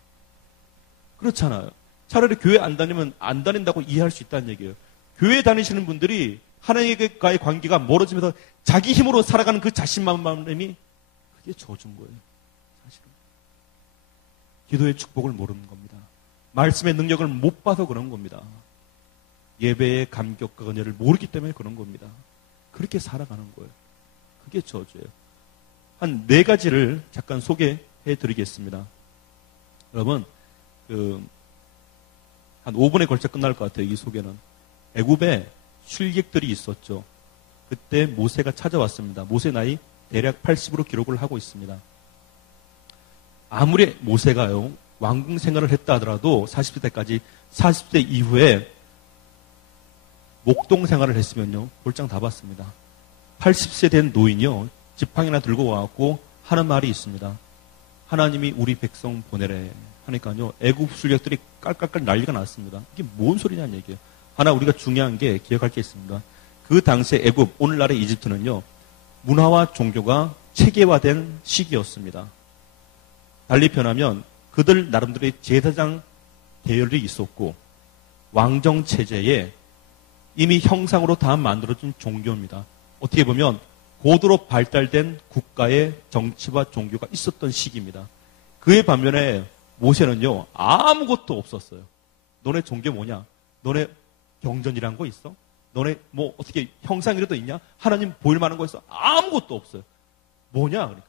그렇잖아요. 차라리 교회 안 다니면 안 다닌다고 이해할 수 있다는 얘기예요. 교회 다니시는 분들이 하나님과의 관계가 멀어지면서 자기 힘으로 살아가는 그 자신만만함이 그게 저주인 거예요. 사실은. 기도의 축복을 모르는 겁니다. 말씀의 능력을 못 봐서 그런 겁니다. 예배의 감격과 은혜를 모르기 때문에 그런 겁니다. 그렇게 살아가는 거예요. 그게 저주예요. 한 4가지를 잠깐 소개해 드리겠습니다. 여러분, 한 5분에 걸쳐 끝날 것 같아요. 이 소개는. 애굽에 술객들이 있었죠. 그때 모세가 찾아왔습니다. 모세 나이 대략 80으로 기록을 하고 있습니다. 아무리 모세가요, 왕궁 생활을 했다 하더라도 40세 때까지 40세 이후에 목동 생활을 했으면요, 볼장 다 봤습니다. 80세 된 노인이요, 지팡이나 들고 와갖고 하는 말이 있습니다. 하나님이 우리 백성 보내래 하니까요, 애굽 술객들이 깔깔깔 난리가 났습니다. 이게 뭔 소리냐는 얘기예요. 하나 우리가 중요한 게 기억할 게 있습니다. 그 당시에 애굽, 오늘날의 이집트는요, 문화와 종교가 체계화된 시기였습니다. 달리 표현하면 그들 나름대로의 제사장 대열이 있었고 왕정 체제에 이미 형상으로 다 만들어진 종교입니다. 어떻게 보면 고도로 발달된 국가의 정치와 종교가 있었던 시기입니다. 그에 반면에 모세는요, 아무것도 없었어요. 너네 종교 뭐냐? 너네 경전이란 거 있어? 너네 뭐 어떻게 형상이라도 있냐? 하나님 보일 만한 거 있어? 아무것도 없어요. 뭐냐? 그러니까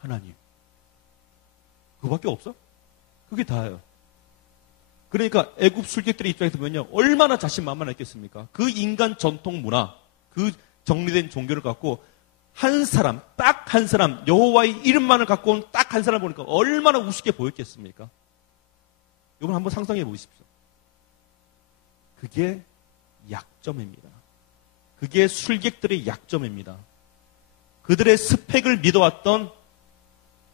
하나님. 그거밖에 없어? 그게 다예요. 그러니까 애굽 술객들의 입장에서 보면요, 얼마나 자신만만했겠습니까? 그 인간 전통 문화, 그 정리된 종교를 갖고 한 사람, 딱 한 사람, 여호와의 이름만을 갖고 온 딱 한 사람 보니까 얼마나 우습게 보였겠습니까? 이건 한번 상상해 보십시오. 그게 약점입니다. 그게 술객들의 약점입니다. 그들의 스펙을 믿어왔던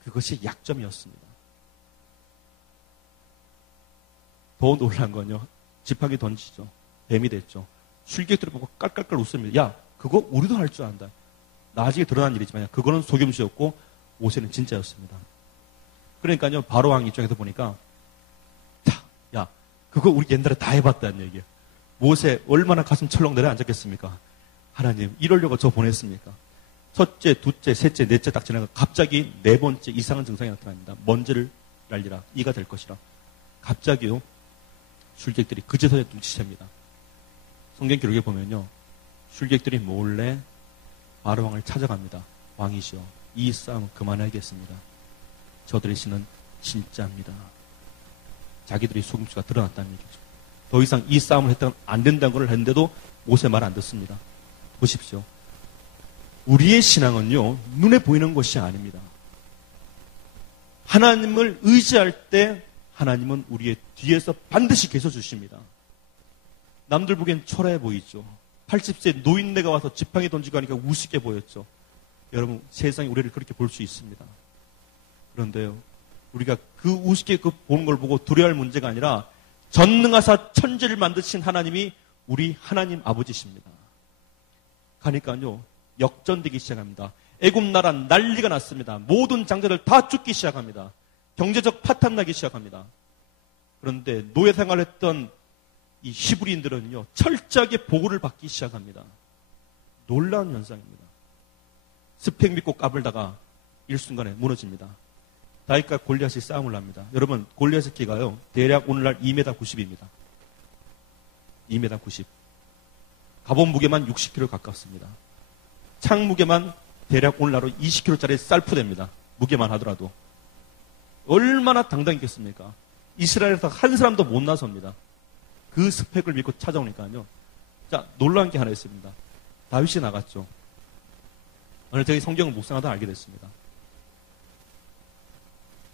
그것이 약점이었습니다. 더 놀란 건요, 지팡이 던지죠. 뱀이 됐죠. 술객들을 보고 깔깔깔 웃습니다. 야, 그거 우리도 할 줄 안다. 나중에 드러난 일이지만 그거는 속임수였고 모세는 진짜였습니다. 그러니까요, 바로왕 입장에서 보니까 야, 그거 우리 옛날에 다 해봤다는 얘기예요. 모세 얼마나 가슴 철렁 내려앉았겠습니까? 하나님, 이러려고 저 보냈습니까? 첫째, 둘째, 셋째, 넷째 딱 지나가 갑자기 네 번째 이상한 증상이 나타납니다. 먼지를 날리라. 이가 될 것이라. 갑자기요, 술객들이 그제서야 눈치챕니다. 성경 기록에 보면요, 술객들이 몰래 바로왕을 찾아갑니다. 왕이시여, 이 싸움 그만해야겠습니다. 저들의 신은 진짜입니다. 자기들의 속임수가 드러났다는 얘기죠. 더 이상 이 싸움을 했다가 안 된다는 걸 했는데도 모세 말 안 듣습니다. 보십시오. 우리의 신앙은요, 눈에 보이는 것이 아닙니다. 하나님을 의지할 때 하나님은 우리의 뒤에서 반드시 계셔주십니다. 남들 보기엔 초라해 보이죠. 80세 노인네가 와서 지팡이 던지고 하니까 우습게 보였죠. 여러분, 세상이 우리를 그렇게 볼 수 있습니다. 그런데요, 우리가 그 우습게 보는 걸 보고 두려워할 문제가 아니라 전능하사 천지를 만드신 하나님이 우리 하나님 아버지십니다. 가니까요, 역전되기 시작합니다. 애굽 나라 난리가 났습니다. 모든 장자들 다 죽기 시작합니다. 경제적 파탄 나기 시작합니다. 그런데 노예 생활했던 이 히브리인들은요, 철저하게 보호를 받기 시작합니다. 놀라운 현상입니다. 스펙 믿고 까불다가 일순간에 무너집니다. 다윗과 골리앗이 싸움을 합니다. 여러분, 골리앗의 키가요, 대략 오늘날 2m 90입니다. 2m 90. 갑옷 무게만 60kg 가깝습니다. 창 무게만 대략 오늘날로 20kg짜리 쌀푸대입니다. 무게만 하더라도. 얼마나 당당했겠습니까? 이스라엘에서 한 사람도 못 나섭니다. 그 스펙을 믿고 찾아오니까요. 자, 놀라운 게 하나 있습니다. 다윗이 나갔죠. 오늘 저희 성경을 묵상하다 알게 됐습니다.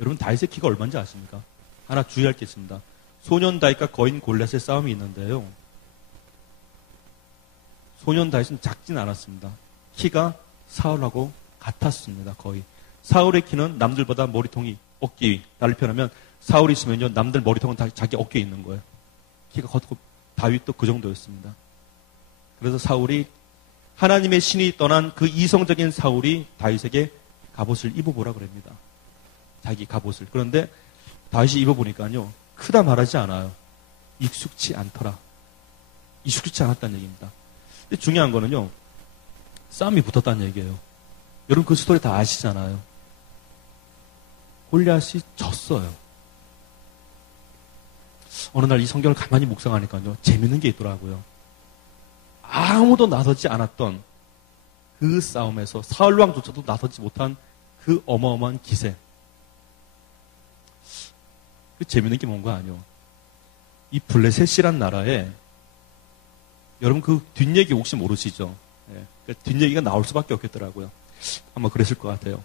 여러분, 다윗의 키가 얼마인지 아십니까? 하나 주의할 게 있습니다. 소년 다윗과 거인 골리앗의 싸움이 있는데요. 소년 다윗은 작진 않았습니다. 키가 사울하고 같았습니다. 거의. 사울의 키는 남들보다 머리통이 어깨 위. 나를 표현하면 사울이 있으면요, 남들 머리통은 다 자기 어깨에 있는 거예요. 키가 컸고 다윗도 그 정도였습니다. 그래서 사울이, 하나님의 신이 떠난 그 이성적인 사울이 다윗에게 갑옷을 입어보라 그럽니다. 자기 갑옷을. 그런데 다윗이 입어보니까요, 크다 말하지 않아요. 익숙치 않더라. 익숙치 않았다는 얘기입니다. 근데 중요한 거는요, 싸움이 붙었다는 얘기예요. 여러분, 그 스토리 다 아시잖아요. 골리앗이 졌어요. 어느 날 이 성경을 가만히 묵상하니까요, 재밌는 게 있더라고요. 아무도 나서지 않았던 그 싸움에서 사울왕조차도 나서지 못한 그 어마어마한 기세. 그 재밌는 게 뭔가 아니요. 이 블레셋이란 나라에, 여러분 그 뒷얘기 혹시 모르시죠? 예, 그 뒷얘기가 나올 수밖에 없겠더라고요. 아마 그랬을 것 같아요.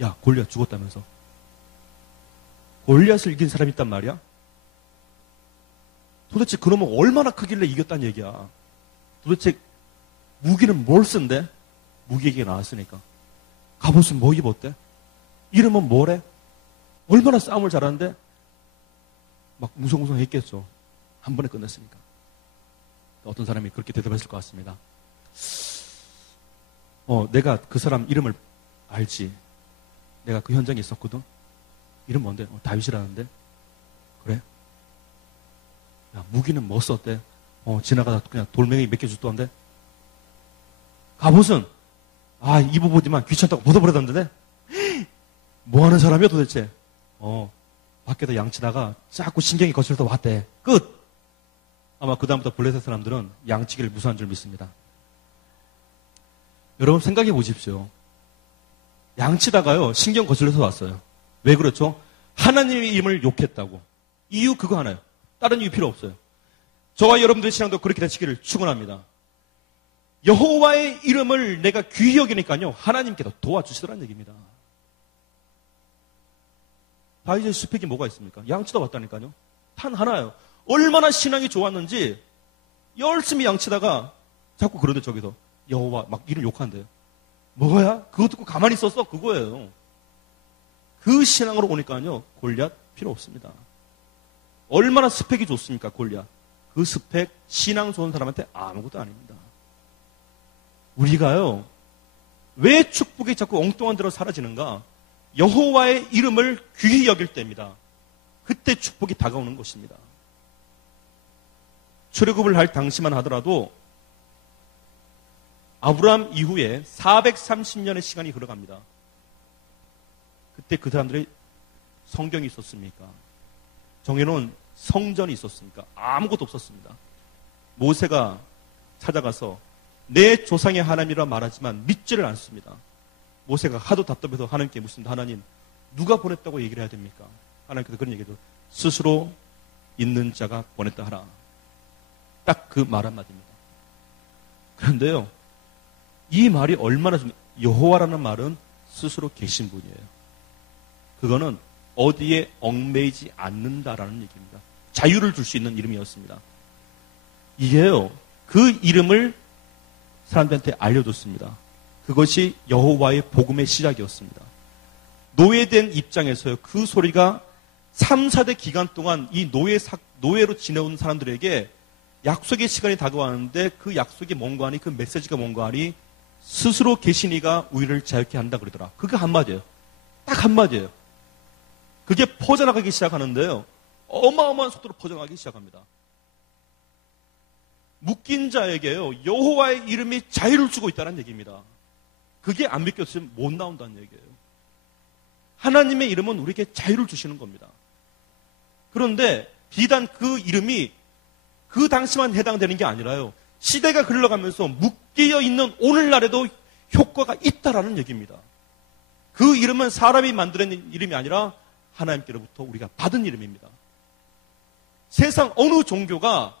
야, 골리앗 죽었다면서. 골리앗을 이긴 사람이 있단 말이야? 도대체 그놈은 얼마나 크길래 이겼다는 얘기야. 도대체 무기는 뭘 쓴대? 무기 얘기가 나왔으니까. 갑옷은 뭐 입었대? 이름은 뭐래? 얼마나 싸움을 잘하는데? 막 뭉성뭉성 했겠죠. 한 번에 끝냈으니까. 어떤 사람이 그렇게 대답했을 것 같습니다. 내가 그 사람 이름을 알지. 내가 그 현장에 있었거든. 이름 뭔데? 다윗이라는데. 그래? 야, 무기는 뭐 썼대? 지나가다 그냥 돌멩이 몇 개 줬던데. 갑옷은 입어보지만 귀찮다고 벗어버렸던데. 뭐 하는 사람이야 도대체? 밖에다 양치다가 자꾸 신경이 거슬려서 왔대. 끝! 아마 그다음부터 블레셋 사람들은 양치기를 무서워한 줄 믿습니다. 여러분 생각해 보십시오. 양치다가요, 신경 거슬려서 왔어요. 왜 그렇죠? 하나님의 이름을 욕했다고. 이유 그거 하나요. 다른 이유 필요 없어요. 저와 여러분들의 신앙도 그렇게 되시기를 축원합니다. 여호와의 이름을 내가 귀히 여기니까요, 하나님께서 도와주시더라는 얘기입니다. 다윗의 스펙이 뭐가 있습니까? 양치다 왔다니까요. 단 하나요. 얼마나 신앙이 좋았는지 열심히 양치다가 자꾸 그러는데 저기서 여호와 막 이름 욕한대요. 뭐야? 그거 듣고 가만히 있었어? 그거예요. 그 신앙으로 오니까요, 골리앗 필요 없습니다. 얼마나 스펙이 좋습니까, 골리앗? 그 스펙, 신앙 좋은 사람한테 아무것도 아닙니다. 우리가요, 왜 축복이 자꾸 엉뚱한 대로 사라지는가? 여호와의 이름을 귀히 여길 때입니다. 그때 축복이 다가오는 것입니다. 출애굽을 할 당시만 하더라도 아브라함 이후에 430년의 시간이 흘러갑니다. 그때 그 사람들의 성경이 있었습니까? 정해놓은 성전이 있었습니까? 아무것도 없었습니다. 모세가 찾아가서 내 조상의 하나님이라 말하지만 믿지를 않습니다. 모세가 하도 답답해서 하나님께 묻습니다. 하나님, 누가 보냈다고 얘기를 해야 됩니까? 하나님께서 그런 얘기도 스스로 있는 자가 보냈다 하라. 딱 그 말 한마디입니다. 그런데요, 이 말이 얼마나 좀, 여호와라는 말은 스스로 계신 분이에요. 그거는 어디에 얽매이지 않는다라는 얘기입니다. 자유를 줄 수 있는 이름이었습니다. 이게요, 그 이름을 사람들한테 알려줬습니다. 그것이 여호와의 복음의 시작이었습니다. 노예된 입장에서요, 그 소리가 3, 4대 기간 동안 이 노예로 지내온 사람들에게 약속의 시간이 다가왔는데 그 약속이 뭔가 하니, 그 메시지가 뭔가 하니, 스스로 계신 이가 우리를 자유케 한다 그러더라. 그게 한마디예요. 딱 한마디예요. 그게 퍼져나가기 시작하는데요, 어마어마한 속도로 퍼져나가기 시작합니다. 묶인 자에게요, 여호와의 이름이 자유를 주고 있다는 얘기입니다. 그게 안 믿겼으면 못 나온다는 얘기예요. 하나님의 이름은 우리에게 자유를 주시는 겁니다. 그런데 비단 그 이름이 그 당시만 해당되는 게 아니라요, 시대가 흘러가면서 묶여 있는 오늘날에도 효과가 있다라는 얘기입니다. 그 이름은 사람이 만들어낸 이름이 아니라 하나님께로부터 우리가 받은 이름입니다. 세상 어느 종교가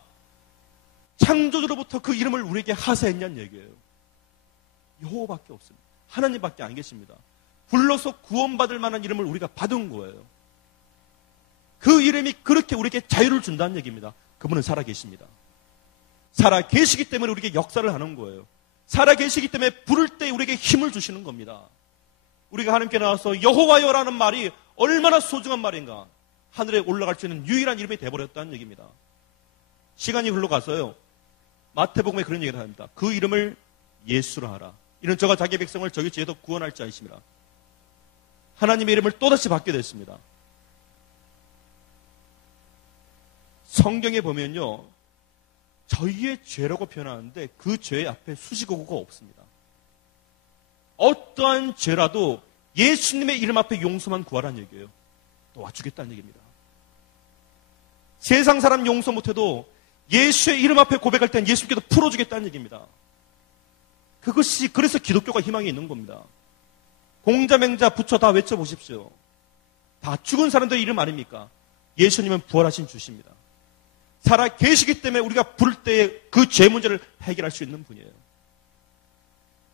창조주로부터 그 이름을 우리에게 하사했냐는 얘기예요. 여호와밖에 없습니다. 하나님밖에 안 계십니다. 불러서 구원받을 만한 이름을 우리가 받은 거예요. 그 이름이 그렇게 우리에게 자유를 준다는 얘기입니다. 그분은 살아계십니다. 살아계시기 때문에 우리에게 역사를 하는 거예요. 살아계시기 때문에 부를 때 우리에게 힘을 주시는 겁니다. 우리가 하나님께 나와서 여호와여라는 말이 얼마나 소중한 말인가. 하늘에 올라갈 수 있는 유일한 이름이 돼버렸다는 얘기입니다. 시간이 흘러가서요, 마태복음에 그런 얘기를 합니다. 그 이름을 예수라 하라. 이는 저가 자기 백성을 저기 지에서 구원할 자이심이라. 하나님의 이름을 또다시 받게 됐습니다. 성경에 보면요, 저희의 죄라고 표현하는데 그 죄 앞에 수식어구가 없습니다. 어떠한 죄라도 예수님의 이름 앞에 용서만 구하라는 얘기예요. 도와주겠다는 얘기입니다. 세상 사람 용서 못해도 예수의 이름 앞에 고백할 땐 예수님께서 풀어주겠다는 얘기입니다. 그것이, 그래서 기독교가 희망이 있는 겁니다. 공자, 맹자, 부처 다 외쳐보십시오. 다 죽은 사람들의 이름 아닙니까? 예수님은 부활하신 주십니다. 살아 계시기 때문에 우리가 부를 때 그 죄 문제를 해결할 수 있는 분이에요.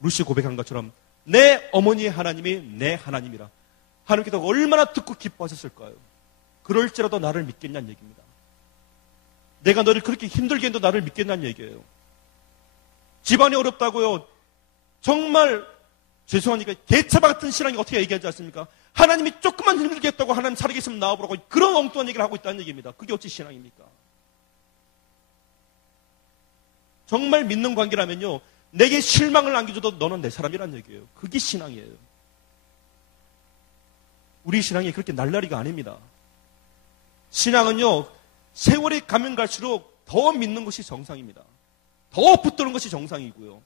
루시 고백한 것처럼 내 어머니의 하나님이 내 하나님이라. 하나님께서 얼마나 듣고 기뻐하셨을까요? 그럴지라도 나를 믿겠냐는 얘기입니다. 내가 너를 그렇게 힘들게 해도 나를 믿겠냐는 얘기예요. 집안이 어렵다고요, 정말 죄송하니까 개차바 같은 신앙이 어떻게 얘기하지 않습니까? 하나님이 조금만 힘들게 했다고 하나님 살아계시면 나와보라고 그런 엉뚱한 얘기를 하고 있다는 얘기입니다. 그게 어찌 신앙입니까? 정말 믿는 관계라면요, 내게 실망을 안겨줘도 너는 내 사람이란 얘기예요. 그게 신앙이에요. 우리 신앙이 그렇게 날라리가 아닙니다. 신앙은요, 세월이 가면 갈수록 더 믿는 것이 정상입니다. 더 붙드는 것이 정상이고요.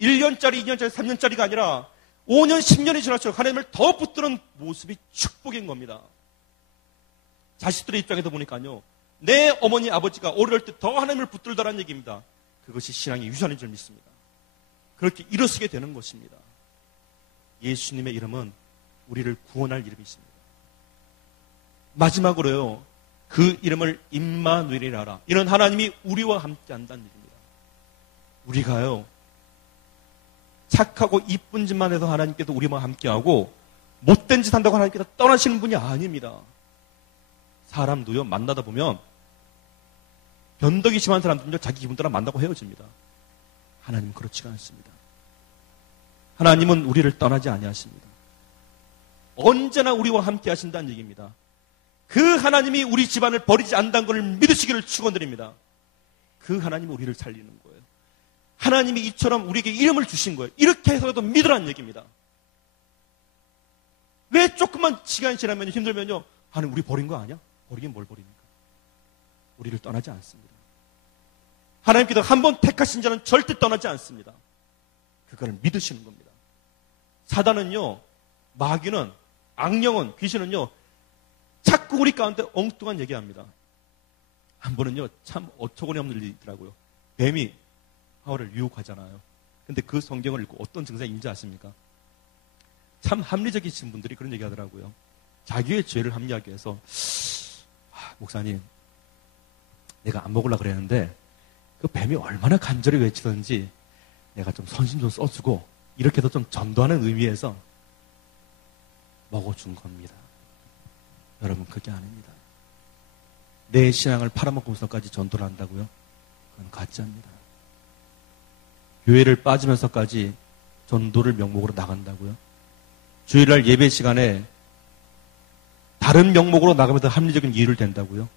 1년짜리, 2년짜리, 3년짜리가 아니라 5년, 10년이 지날수록 하나님을 더 붙드는 모습이 축복인 겁니다. 자식들의 입장에서 보니까요, 내 어머니, 아버지가 어릴 때 더 하나님을 붙들더라는 얘기입니다. 그것이 신앙의 유산인 줄 믿습니다. 그렇게 일어서게 되는 것입니다. 예수님의 이름은 우리를 구원할 이름이십니다. 마지막으로요, 그 이름을 임마누엘이라 하라. 이는 하나님이 우리와 함께 한다는 일입니다. 우리가요, 착하고 이쁜 짓만 해서 하나님께서 우리와 함께하고 못된 짓 한다고 하나님께서 떠나시는 분이 아닙니다. 사람도요, 만나다 보면 변덕이 심한 사람들은요, 자기 기분 따라 만나고 헤어집니다. 하나님은 그렇지가 않습니다. 하나님은 우리를 떠나지 아니하십니다. 언제나 우리와 함께 하신다는 얘기입니다. 그 하나님이 우리 집안을 버리지 않는다는 것을 믿으시기를 축원드립니다. 그 하나님이 우리를 살리는 거예요. 하나님이 이처럼 우리에게 이름을 주신 거예요. 이렇게 해서라도 믿으라는 얘기입니다. 왜 조금만 시간이 지나면 힘들면요, 하나님 우리 버린 거 아니야? 버리긴 뭘 버립니까? 우리를 떠나지 않습니다. 하나님께서 한번 택하신 자는 절대 떠나지 않습니다. 그걸 믿으시는 겁니다. 사단은요, 마귀는, 악령은, 귀신은요, 자꾸 우리 가운데 엉뚱한 얘기합니다. 한 번은요, 참 어처구니 없는 일이 있더라고요. 뱀이 하와를 유혹하잖아요. 근데 그 성경을 읽고 어떤 증상이 있는지 아십니까? 참 합리적이신 분들이 그런 얘기 하더라고요. 자기의 죄를 합리하게 해서, 목사님, 내가 안 먹으려고 그랬는데 그 뱀이 얼마나 간절히 외치던지 내가 좀 선심 좀 써주고 이렇게 해서 좀 전도하는 의미에서 먹어준 겁니다. 여러분, 그게 아닙니다. 내 신앙을 팔아먹으면서까지 전도를 한다고요? 그건 가짜입니다. 교회를 빠지면서까지 전도를 명목으로 나간다고요? 주일날 예배 시간에 다른 명목으로 나가면서 합리적인 이유를 댄다고요?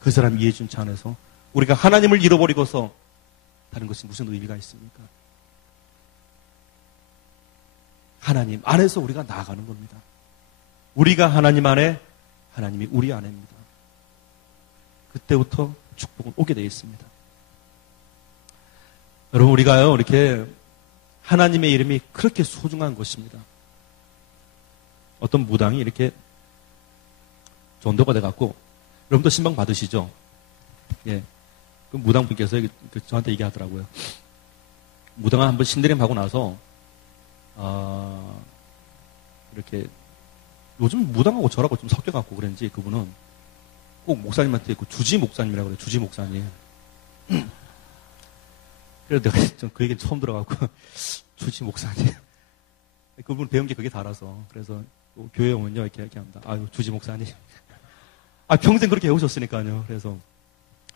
그 사람 이해해 준 차 안에서 우리가 하나님을 잃어버리고서 다른 것이 무슨 의미가 있습니까? 하나님 안에서 우리가 나아가는 겁니다. 우리가 하나님 안에, 하나님이 우리 안에입니다. 그때부터 축복은 오게 되어 있습니다. 여러분, 우리가요, 이렇게 하나님의 이름이 그렇게 소중한 것입니다. 어떤 무당이 이렇게 전도가 돼갖고, 여러분도 신방 받으시죠? 예. 그 무당분께서 저한테 얘기하더라고요. 무당을 한번 신대림 하고 나서, 이렇게, 요즘 무당하고 저라고 좀 섞여갖고 그런지 그분은 꼭 목사님한테 그 주지 목사님이라고 그래요. 주지 목사님. 그래서 내가 좀 그 얘기는 처음 들어가고, 주지 목사님. 그분 배운 게 그게 달아서. 그래서 교회 오면요, 이렇게 합니다. 아유, 주지 목사님. 평생 그렇게 해오셨으니까요. 그래서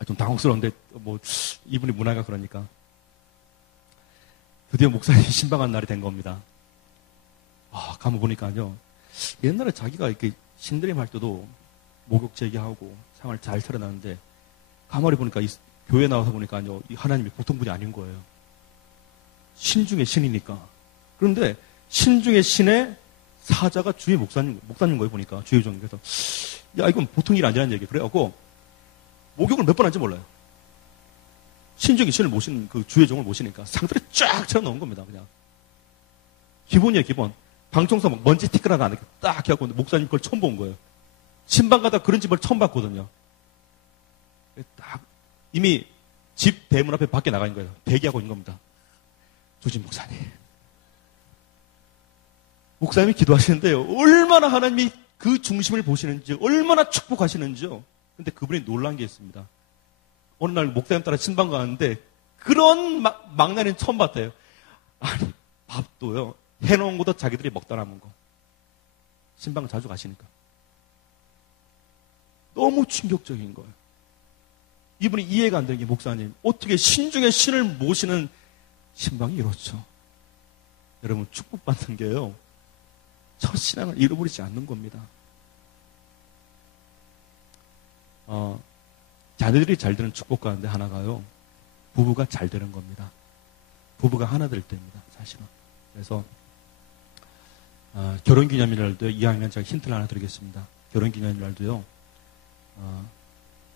좀 당혹스러운데, 이분이 문화가 그러니까. 드디어 목사님 신방한 날이 된 겁니다. 가만 보니까요. 옛날에 자기가 이렇게 신드림 할 때도 목욕 제기하고 상을 잘 차려놨는데, 가만히 보니까 교회 나와서 보니까요, 이 하나님이 보통 분이 아닌 거예요. 신 중의 신이니까. 그런데 신 중의 신의 사자가 주의 목사님 거예요, 보니까. 주의종. 그래서, 야, 이건 보통 일 아니라는 얘기. 그래갖고, 목욕을 몇 번 한지 몰라요. 신 중의 신을 모시는 그 주의종을 모시니까 상들이 쫙 차려놓은 겁니다, 그냥. 기본이에요, 기본. 방청소 막 먼지 티끌하나 안 이렇게 딱 해갖고 목사님 걸 처음 본 거예요. 신방 가다 그런 집을 처음 봤거든요. 딱, 이미 집 대문 앞에 밖에 나가 있는 거예요. 대기하고 있는 겁니다. 조진 목사님. 목사님이 기도하시는데요. 얼마나 하나님이 그 중심을 보시는지, 얼마나 축복하시는지요. 근데 그분이 놀란 게 있습니다. 어느 날 목사님 따라 신방 가는데 그런 망나니는 처음 봤대요. 아니, 밥도요. 해놓은 것도 자기들이 먹다 남은 거. 신방 자주 가시니까. 너무 충격적인 거예요. 이분이 이해가 안 되는 게, 목사님, 어떻게 신 중에 신을 모시는 신방이 이렇죠. 여러분, 축복받는 게요, 첫 신앙을 잃어버리지 않는 겁니다. 자녀들이 잘 되는 축복 가운데 하나가요, 부부가 잘 되는 겁니다. 부부가 하나 될 때입니다, 사실은. 그래서 결혼기념일날도 이왕이면 제가 힌트를 하나 드리겠습니다. 결혼기념일날도요,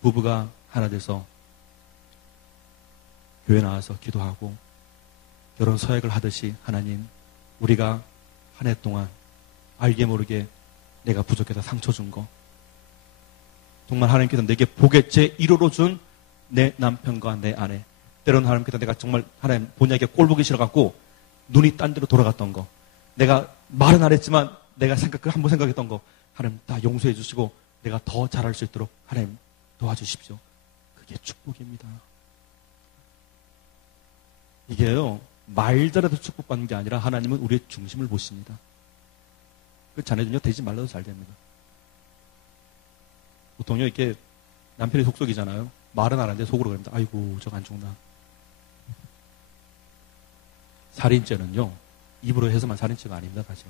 부부가 하나 돼서 교회 나와서 기도하고 결혼 서약을 하듯이, 하나님, 우리가 한 해 동안 알게 모르게 내가 부족해서 상처 준 거, 정말 하나님께서 내게 복의 제1호로 준 내 남편과 내 아내, 때로는 하나님께서 내가 정말 하나님 본야에게 꼴보기 싫어갖고 눈이 딴 데로 돌아갔던 거, 내가 말은 안 했지만 내가 한번 생각했던 거 하나님 다 용서해 주시고 내가 더 잘할 수 있도록 하나님 도와주십시오. 그게 축복입니다. 이게요, 말잘해도 축복받는 게 아니라 하나님은 우리의 중심을 보십니다. 그 자네들요, 되지 말라도 잘 됩니다. 보통요, 이렇게 남편이 속속이잖아요. 말은 안 하는데 속으로 그럽니다. 아이고, 저거 안 죽나. 살인죄는요, 입으로 해서만 살인죄가 아닙니다, 사실.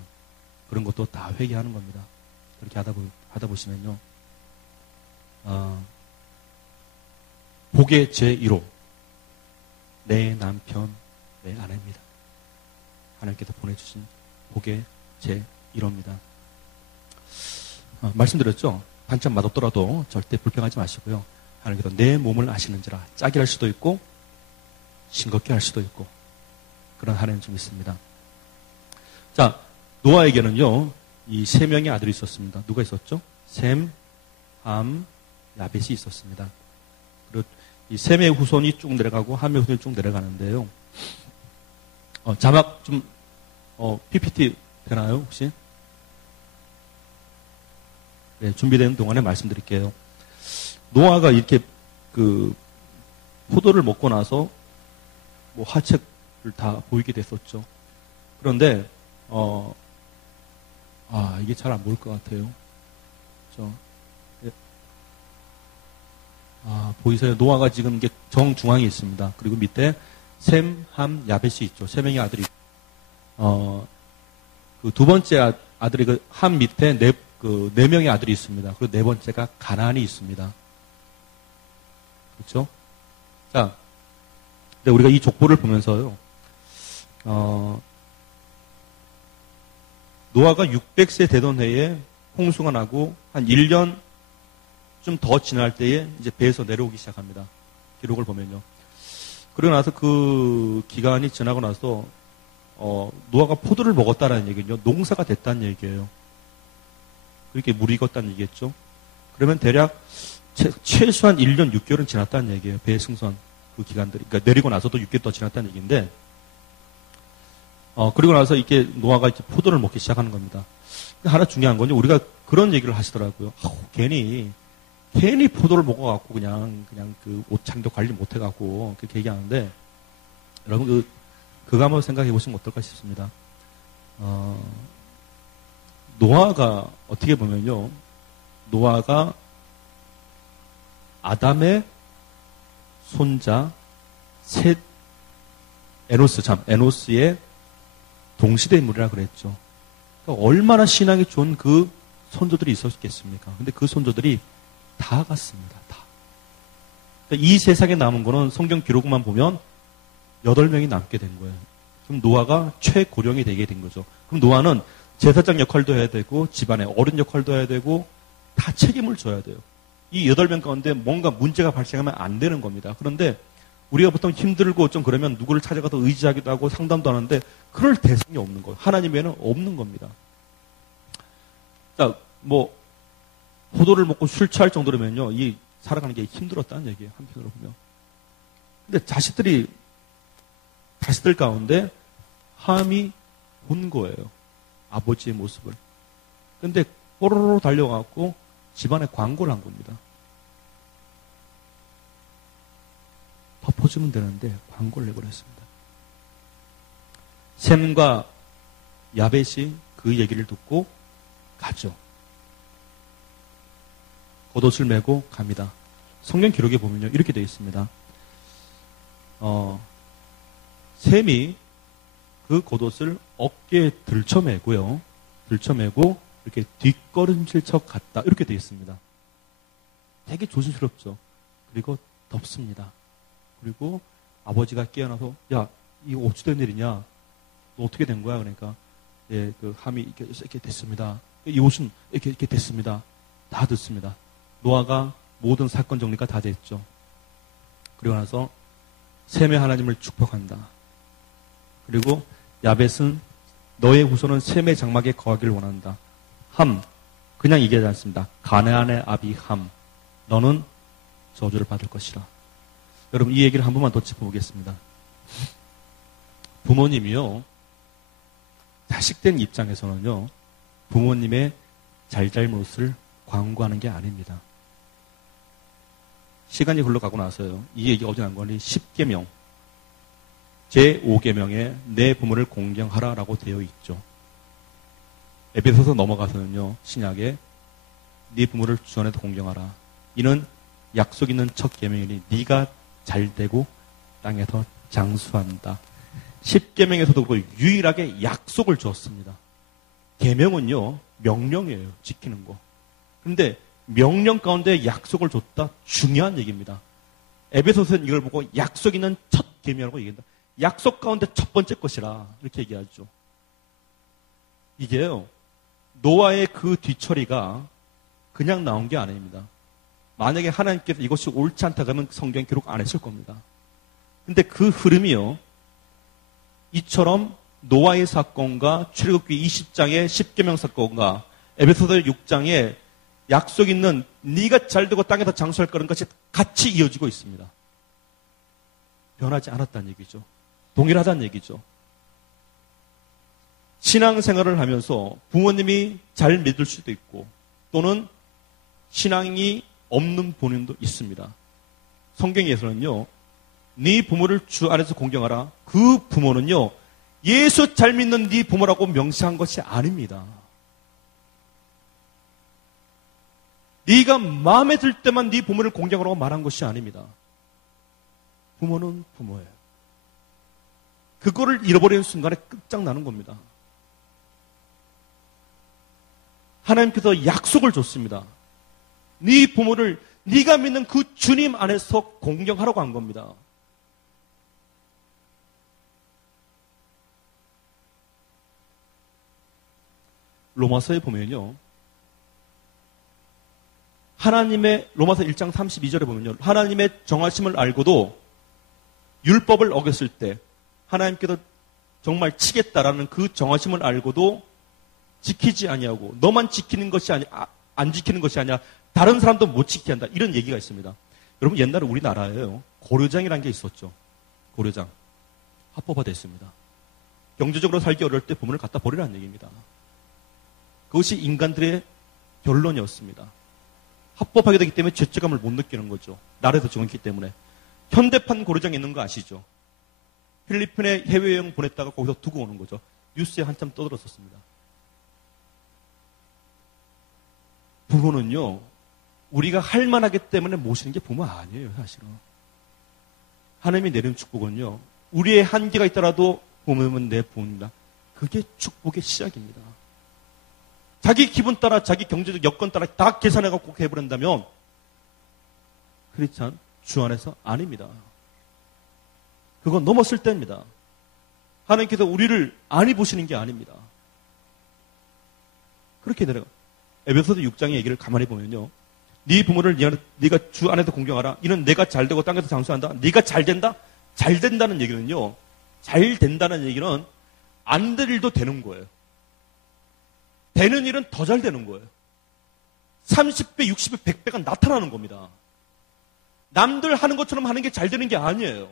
그런 것도 다 회개하는 겁니다. 그렇게 하다 보시면요, 복의 제1호, 내 남편, 내 아내입니다. 하나님께서 보내주신 복의 제1호입니다. 말씀드렸죠? 반찬 맛없더라도 절대 불평하지 마시고요. 하나님께서 내 몸을 아시는지라 짜게 할 수도 있고 싱겁게 할 수도 있고 그런 하나님 좀 있습니다. 자, 노아에게는요, 이 세 명의 아들이 있었습니다. 누가 있었죠? 셈, 함, 야벳이 있었습니다. 그리고 이 셈의 후손이 쭉 내려가고 함의 후손이 쭉 내려가는데요. 자막 좀 PPT 되나요, 혹시? 네, 준비되는 동안에 말씀드릴게요. 노아가 이렇게 포도를 먹고 나서 뭐 화책을 다 보이게 됐었죠. 그런데 이게 잘 안 보일 것 같아요. 그렇죠? 예. 보이세요? 노아가 지금 이게 정중앙에 있습니다. 그리고 밑에 셈, 함, 야벳이 있죠. 세 명의 아들이. 그 두 번째 아들이 그 함 밑에 네 명의 아들이 있습니다. 그리고 네 번째가 가나안이 있습니다. 그렇죠? 자, 근데 우리가 이 족보를 보면서요, 노아가 600세 되던 해에 홍수가 나고 한 1년 좀 더 지날 때에 이제 배에서 내려오기 시작합니다. 기록을 보면요. 그러고 나서 그 기간이 지나고 나서 노아가 포도를 먹었다는 얘기는요, 농사가 됐다는 얘기예요. 그렇게 물이 익었다는 얘기겠죠. 그러면 대략 최소한 1년 6개월은 지났다는 얘기예요. 배 승선 그 기간들이. 그러니까 내리고 나서도 6개월 더 지났다는 얘기인데, 그리고 나서 이렇게 노아가 이제 포도를 먹기 시작하는 겁니다. 하나 중요한 건요, 우리가 그런 얘기를 하시더라고요. 괜히 포도를 먹어갖고 그냥 그 옷장도 관리 못해갖고 그렇게 얘기하는데, 여러분 그거 한번 생각해 보시면 어떨까 싶습니다. 노아가 어떻게 보면요, 노아가 아담의 손자 셋, 에노스의 동시대 인물이라 그랬죠. 그러니까 얼마나 신앙이 좋은 그 손조들이 있었겠습니까? 근데 그 손조들이 다 갔습니다. 다. 그러니까 이 세상에 남은 거는 성경 기록만 보면 8명이 남게 된 거예요. 그럼 노아가 최고령이 되게 된 거죠. 그럼 노아는 제사장 역할도 해야 되고 집안의 어른 역할도 해야 되고 다 책임을 져야 돼요. 이 8명 가운데 뭔가 문제가 발생하면 안 되는 겁니다. 그런데 우리가 보통 힘들고 좀 그러면 누구를 찾아가서 의지하기도 하고 상담도 하는데 그럴 대상이 없는 거예요. 하나님 외에는 없는 겁니다. 자, 포도를 먹고 술 취할 정도라면요, 이 살아가는 게 힘들었다는 얘기예요. 한편으로 보면. 근데 자식들 가운데 함이 본 거예요. 아버지의 모습을. 근데 꼬로로 달려가고 집안에 광고를 한 겁니다. 덮어주면 되는데 광고를 내버렸습니다. 셈과 야벳이 그 얘기를 듣고 가죠. 겉옷을 메고 갑니다. 성경 기록에 보면요, 이렇게 되어 있습니다. 셈이 그 겉옷을 어깨에 들쳐매고요. 들쳐매고 이렇게 뒷걸음질 척 갔다. 이렇게 되어 있습니다. 되게 조심스럽죠. 그리고 덥습니다. 그리고 아버지가 깨어나서, 야, 이거 어찌된 일이냐? 너 어떻게 된 거야? 그러니까, 예, 그 함이 이렇게 됐습니다. 이 옷은 이렇게 됐습니다. 다 듣습니다. 노아가 모든 사건 정리가 다 됐죠. 그리고 나서 셈의 하나님을 축복한다. 그리고 야벳은 너의 후손은 셈의 장막에 거하기를 원한다. 함, 그냥 얘기하지 않습니다. 가나안의 아비 함, 너는 저주를 받을 것이라. 여러분, 이 얘기를 한 번만 더 짚어보겠습니다. 부모님이요, 자식된 입장에서는요, 부모님의 잘잘못을 광고하는 게 아닙니다. 시간이 흘러가고 나서요, 이 얘기가 어디 난 거니? 10계명, 제5계명에 내 부모를 공경하라라고 되어 있죠. 에베소서 넘어가서는요, 신약에 네 부모를 주 안에서 공경하라. 이는 약속 있는 첫 계명이니 네가 잘되고 땅에서 장수한다. 10계명에서도 그 유일하게 약속을 주었습니다. 계명은요, 명령이에요. 지키는 거. 그런데 명령 가운데 약속을 줬다? 중요한 얘기입니다. 에베소서는 이걸 보고 약속 있는 첫 계명이라고 얘기한다. 약속 가운데 첫 번째 것이라 이렇게 얘기하죠. 이게요, 노아의 그 뒤처리가 그냥 나온 게 아닙니다. 만약에 하나님께서 이것이 옳지 않다 그러면 성경에 기록 안 했을 겁니다. 근데 그 흐름이요, 이처럼 노아의 사건과 출애굽기 20장의 10계명 사건과 에베소서 6장의 약속 있는 네가 잘되고 땅에서 장수할 거라는 것이 같이 이어지고 있습니다. 변하지 않았다는 얘기죠. 동일하다는 얘기죠. 신앙생활을 하면서 부모님이 잘 믿을 수도 있고 또는 신앙이 없는 본인도 있습니다. 성경에서는요, 네 부모를 주 안에서 공경하라. 그 부모는요, 예수 잘 믿는 네 부모라고 명시한 것이 아닙니다. 네가 마음에 들 때만 네 부모를 공경하라고 말한 것이 아닙니다. 부모는 부모예요. 그거를 잃어버리는 순간에 끝장나는 겁니다. 하나님께서 약속을 줬습니다. 네 부모를 네가 믿는 그 주님 안에서 공경하라고 한 겁니다. 로마서에 보면요, 하나님의, 로마서 1장 32절에 보면요, 하나님의 정하심을 알고도 율법을 어겼을 때 하나님께서 정말 치겠다라는 그 정하심을 알고도 지키지 아니하고 너만 지키는 것이 안 지키는 것이 아니라 다른 사람도 못 지키게 한다, 이런 얘기가 있습니다. 여러분, 옛날에 우리나라에요, 고려장이라는 게 있었죠. 고려장 합법화됐습니다. 경제적으로 살기 어려울 때 부모를 갖다 버리라는 얘기입니다. 그것이 인간들의 결론이었습니다. 합법하게 되기 때문에 죄책감을 못 느끼는 거죠. 나라에서 정했기 때문에. 현대판 고려장에 있는 거 아시죠? 필리핀에 해외여행 보냈다가 거기서 두고 오는 거죠. 뉴스에 한참 떠들었었습니다. 부모는요, 우리가 할 만하기 때문에 모시는 게 부모 아니에요, 사실은. 하나님이 내리는 축복은요, 우리의 한계가 있더라도 부모는 내 부모입니다. 그게 축복의 시작입니다. 자기 기분 따라, 자기 경제적 여건 따라 다 계산해갖고 해버린다면 크리스찬 주 안에서 아닙니다. 그건 넘었을 때입니다. 하나님께서 우리를 안이 보시는 게 아닙니다. 그렇게 내려가. 에베소서 6장의 얘기를 가만히 보면요, 네 부모를 네가 주 안에서 공경하라. 이는 내가 잘되고 땅에서 장수한다. 네가 잘된다? 잘된다는 얘기는요, 잘된다는 얘기는 안 될 일도 되는 거예요. 되는 일은 더 잘 되는 거예요. 30배, 60배, 100배가 나타나는 겁니다. 남들 하는 것처럼 하는 게 잘 되는 게 아니에요.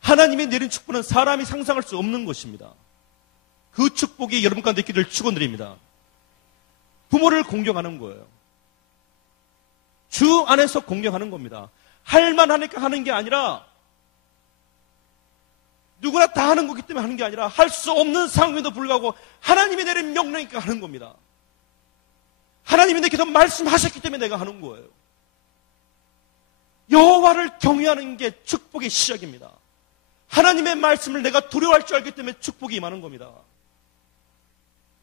하나님의 내린 축복은 사람이 상상할 수 없는 것입니다. 그 축복이 여러분 가운데 있기를 축원드립니다. 부모를 공경하는 거예요. 주 안에서 공경하는 겁니다. 할 만하니까 하는 게 아니라, 누구나 다 하는 거기 때문에 하는 게 아니라, 할 수 없는 상황에도 불구하고 하나님이 내린 명령이니까 하는 겁니다. 하나님이 내게서 말씀하셨기 때문에 내가 하는 거예요. 여호와를 경외하는 게 축복의 시작입니다. 하나님의 말씀을 내가 두려워할 줄 알기 때문에 축복이 임하는 겁니다.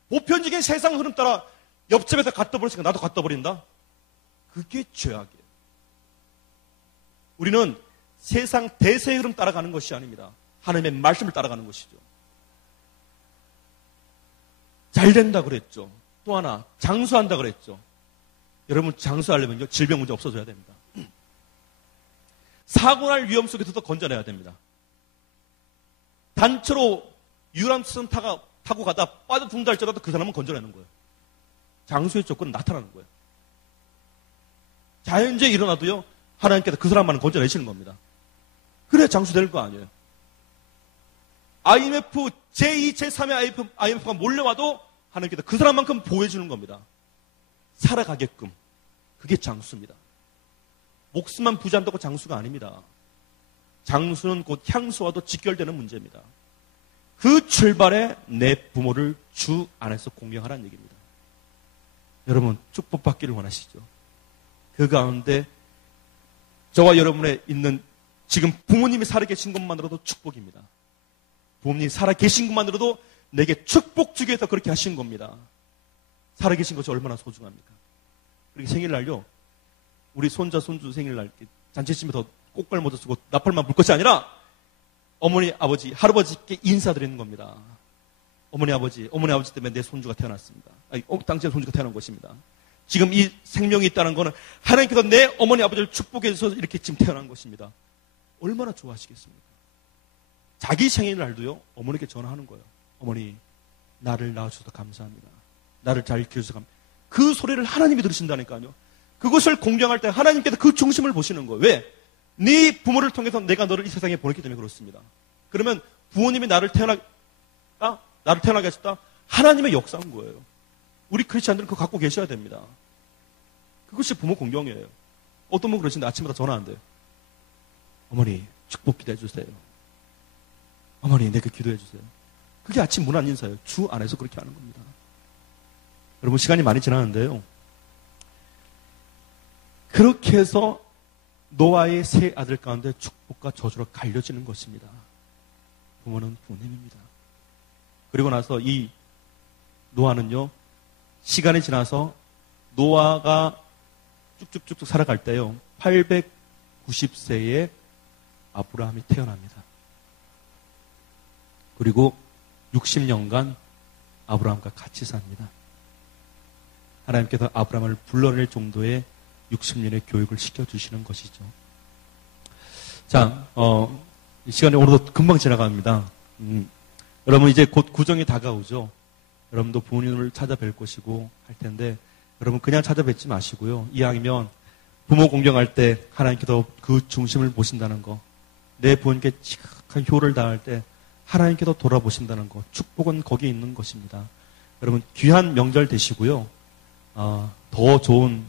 보편적인 세상 흐름 따라 옆집에서 갖다 버렸으니까 나도 갖다 버린다? 그게 죄악이에요. 우리는 세상 대세의 흐름 따라가는 것이 아닙니다. 하나님의 말씀을 따라가는 것이죠. 잘 된다 그랬죠. 또 하나, 장수한다 그랬죠. 여러분, 장수하려면요, 질병 문제 없어져야 됩니다. 사고날 위험 속에서도 건져내야 됩니다. 단체로 유람선 타고 가다 빠져 죽는다 할지라도 그 사람은 건져내는 거예요. 장수의 조건은 나타나는 거예요. 자연재해 일어나도요, 하나님께서 그 사람만은 건져내시는 겁니다. 그래야 장수 될 거 아니에요. IMF, 제2, 제3의 IMF가 몰려와도 하나님께서 그 사람만큼 보호해주는 겁니다. 살아가게끔. 그게 장수입니다. 목숨만 부지한다고 장수가 아닙니다. 장수는 곧 향수와도 직결되는 문제입니다. 그 출발에 내 부모를 주 안에서 공경하라는 얘기입니다. 여러분, 축복받기를 원하시죠? 그 가운데 저와 여러분의 있는 지금 부모님이 살아계신 것만으로도 축복입니다. 부모님이 살아계신 것만으로도 내게 축복 주기 위해서 그렇게 하신 겁니다. 살아계신 것이 얼마나 소중합니까? 그렇게 생일날요, 우리 손자, 손주 생일날 잔치집에서 꽃갈 모자 쓰고 나팔만 불 것이 아니라 어머니, 아버지, 할아버지께 인사드리는 겁니다. 어머니, 아버지 때문에 내 손주가 태어났습니다. 당신의 손주가 태어난 것입니다. 지금 이 생명이 있다는 것은 하나님께서 내 어머니, 아버지를 축복해 주셔서 이렇게 지금 태어난 것입니다. 얼마나 좋아하시겠습니까? 자기 생일날도요, 어머니께 전화하는 거예요. 어머니, 나를 낳아주셔서 감사합니다. 나를 잘 키워주셔서 감사합니다. 그 소리를 하나님이 들으신다니까요. 그것을 공경할 때 하나님께서 그 중심을 보시는 거예요. 왜? 네 부모를 통해서 내가 너를 이 세상에 보냈기 때문에 그렇습니다. 그러면 부모님이 나를 태어나게 하셨다? 하나님의 역사인 거예요. 우리 크리스찬들은 그거 갖고 계셔야 됩니다. 그것이 부모 공경이에요. 어떤 분 그러시는데 아침마다 전화한대요. 어머니, 축복 기도해 주세요. 어머니, 내게 기도해 주세요. 그게 아침 문안 인사예요. 주 안에서 그렇게 하는 겁니다. 여러분, 시간이 많이 지났는데요. 그렇게 해서 노아의 세 아들 가운데 축복과 저주로 갈려지는 것입니다. 부모는 부모님입니다. 그리고 나서 이 노아는요, 시간이 지나서 노아가 쭉쭉쭉쭉 살아갈 때요, 890세에 아브라함이 태어납니다. 그리고 60년간 아브라함과 같이 삽니다. 하나님께서 아브라함을 불러낼 정도의 60년의 교육을 시켜주시는 것이죠. 자, 시간이 오늘도 금방 지나갑니다. 여러분, 이제 곧 구정이 다가오죠. 여러분도 부모님을 찾아뵐 것이고 할 텐데, 여러분 그냥 찾아뵙지 마시고요. 이왕이면 부모 공경할 때 하나님께서 그 중심을 보신다는 거, 내 부모님께 지극한 효를 다할 때 하나님께서 돌아보신다는 것, 축복은 거기에 있는 것입니다. 여러분, 귀한 명절 되시고요. 더 좋은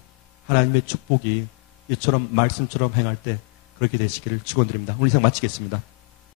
하나님의 축복이 이처럼 말씀처럼 행할 때 그렇게 되시기를 축원드립니다. 오늘 이상 마치겠습니다.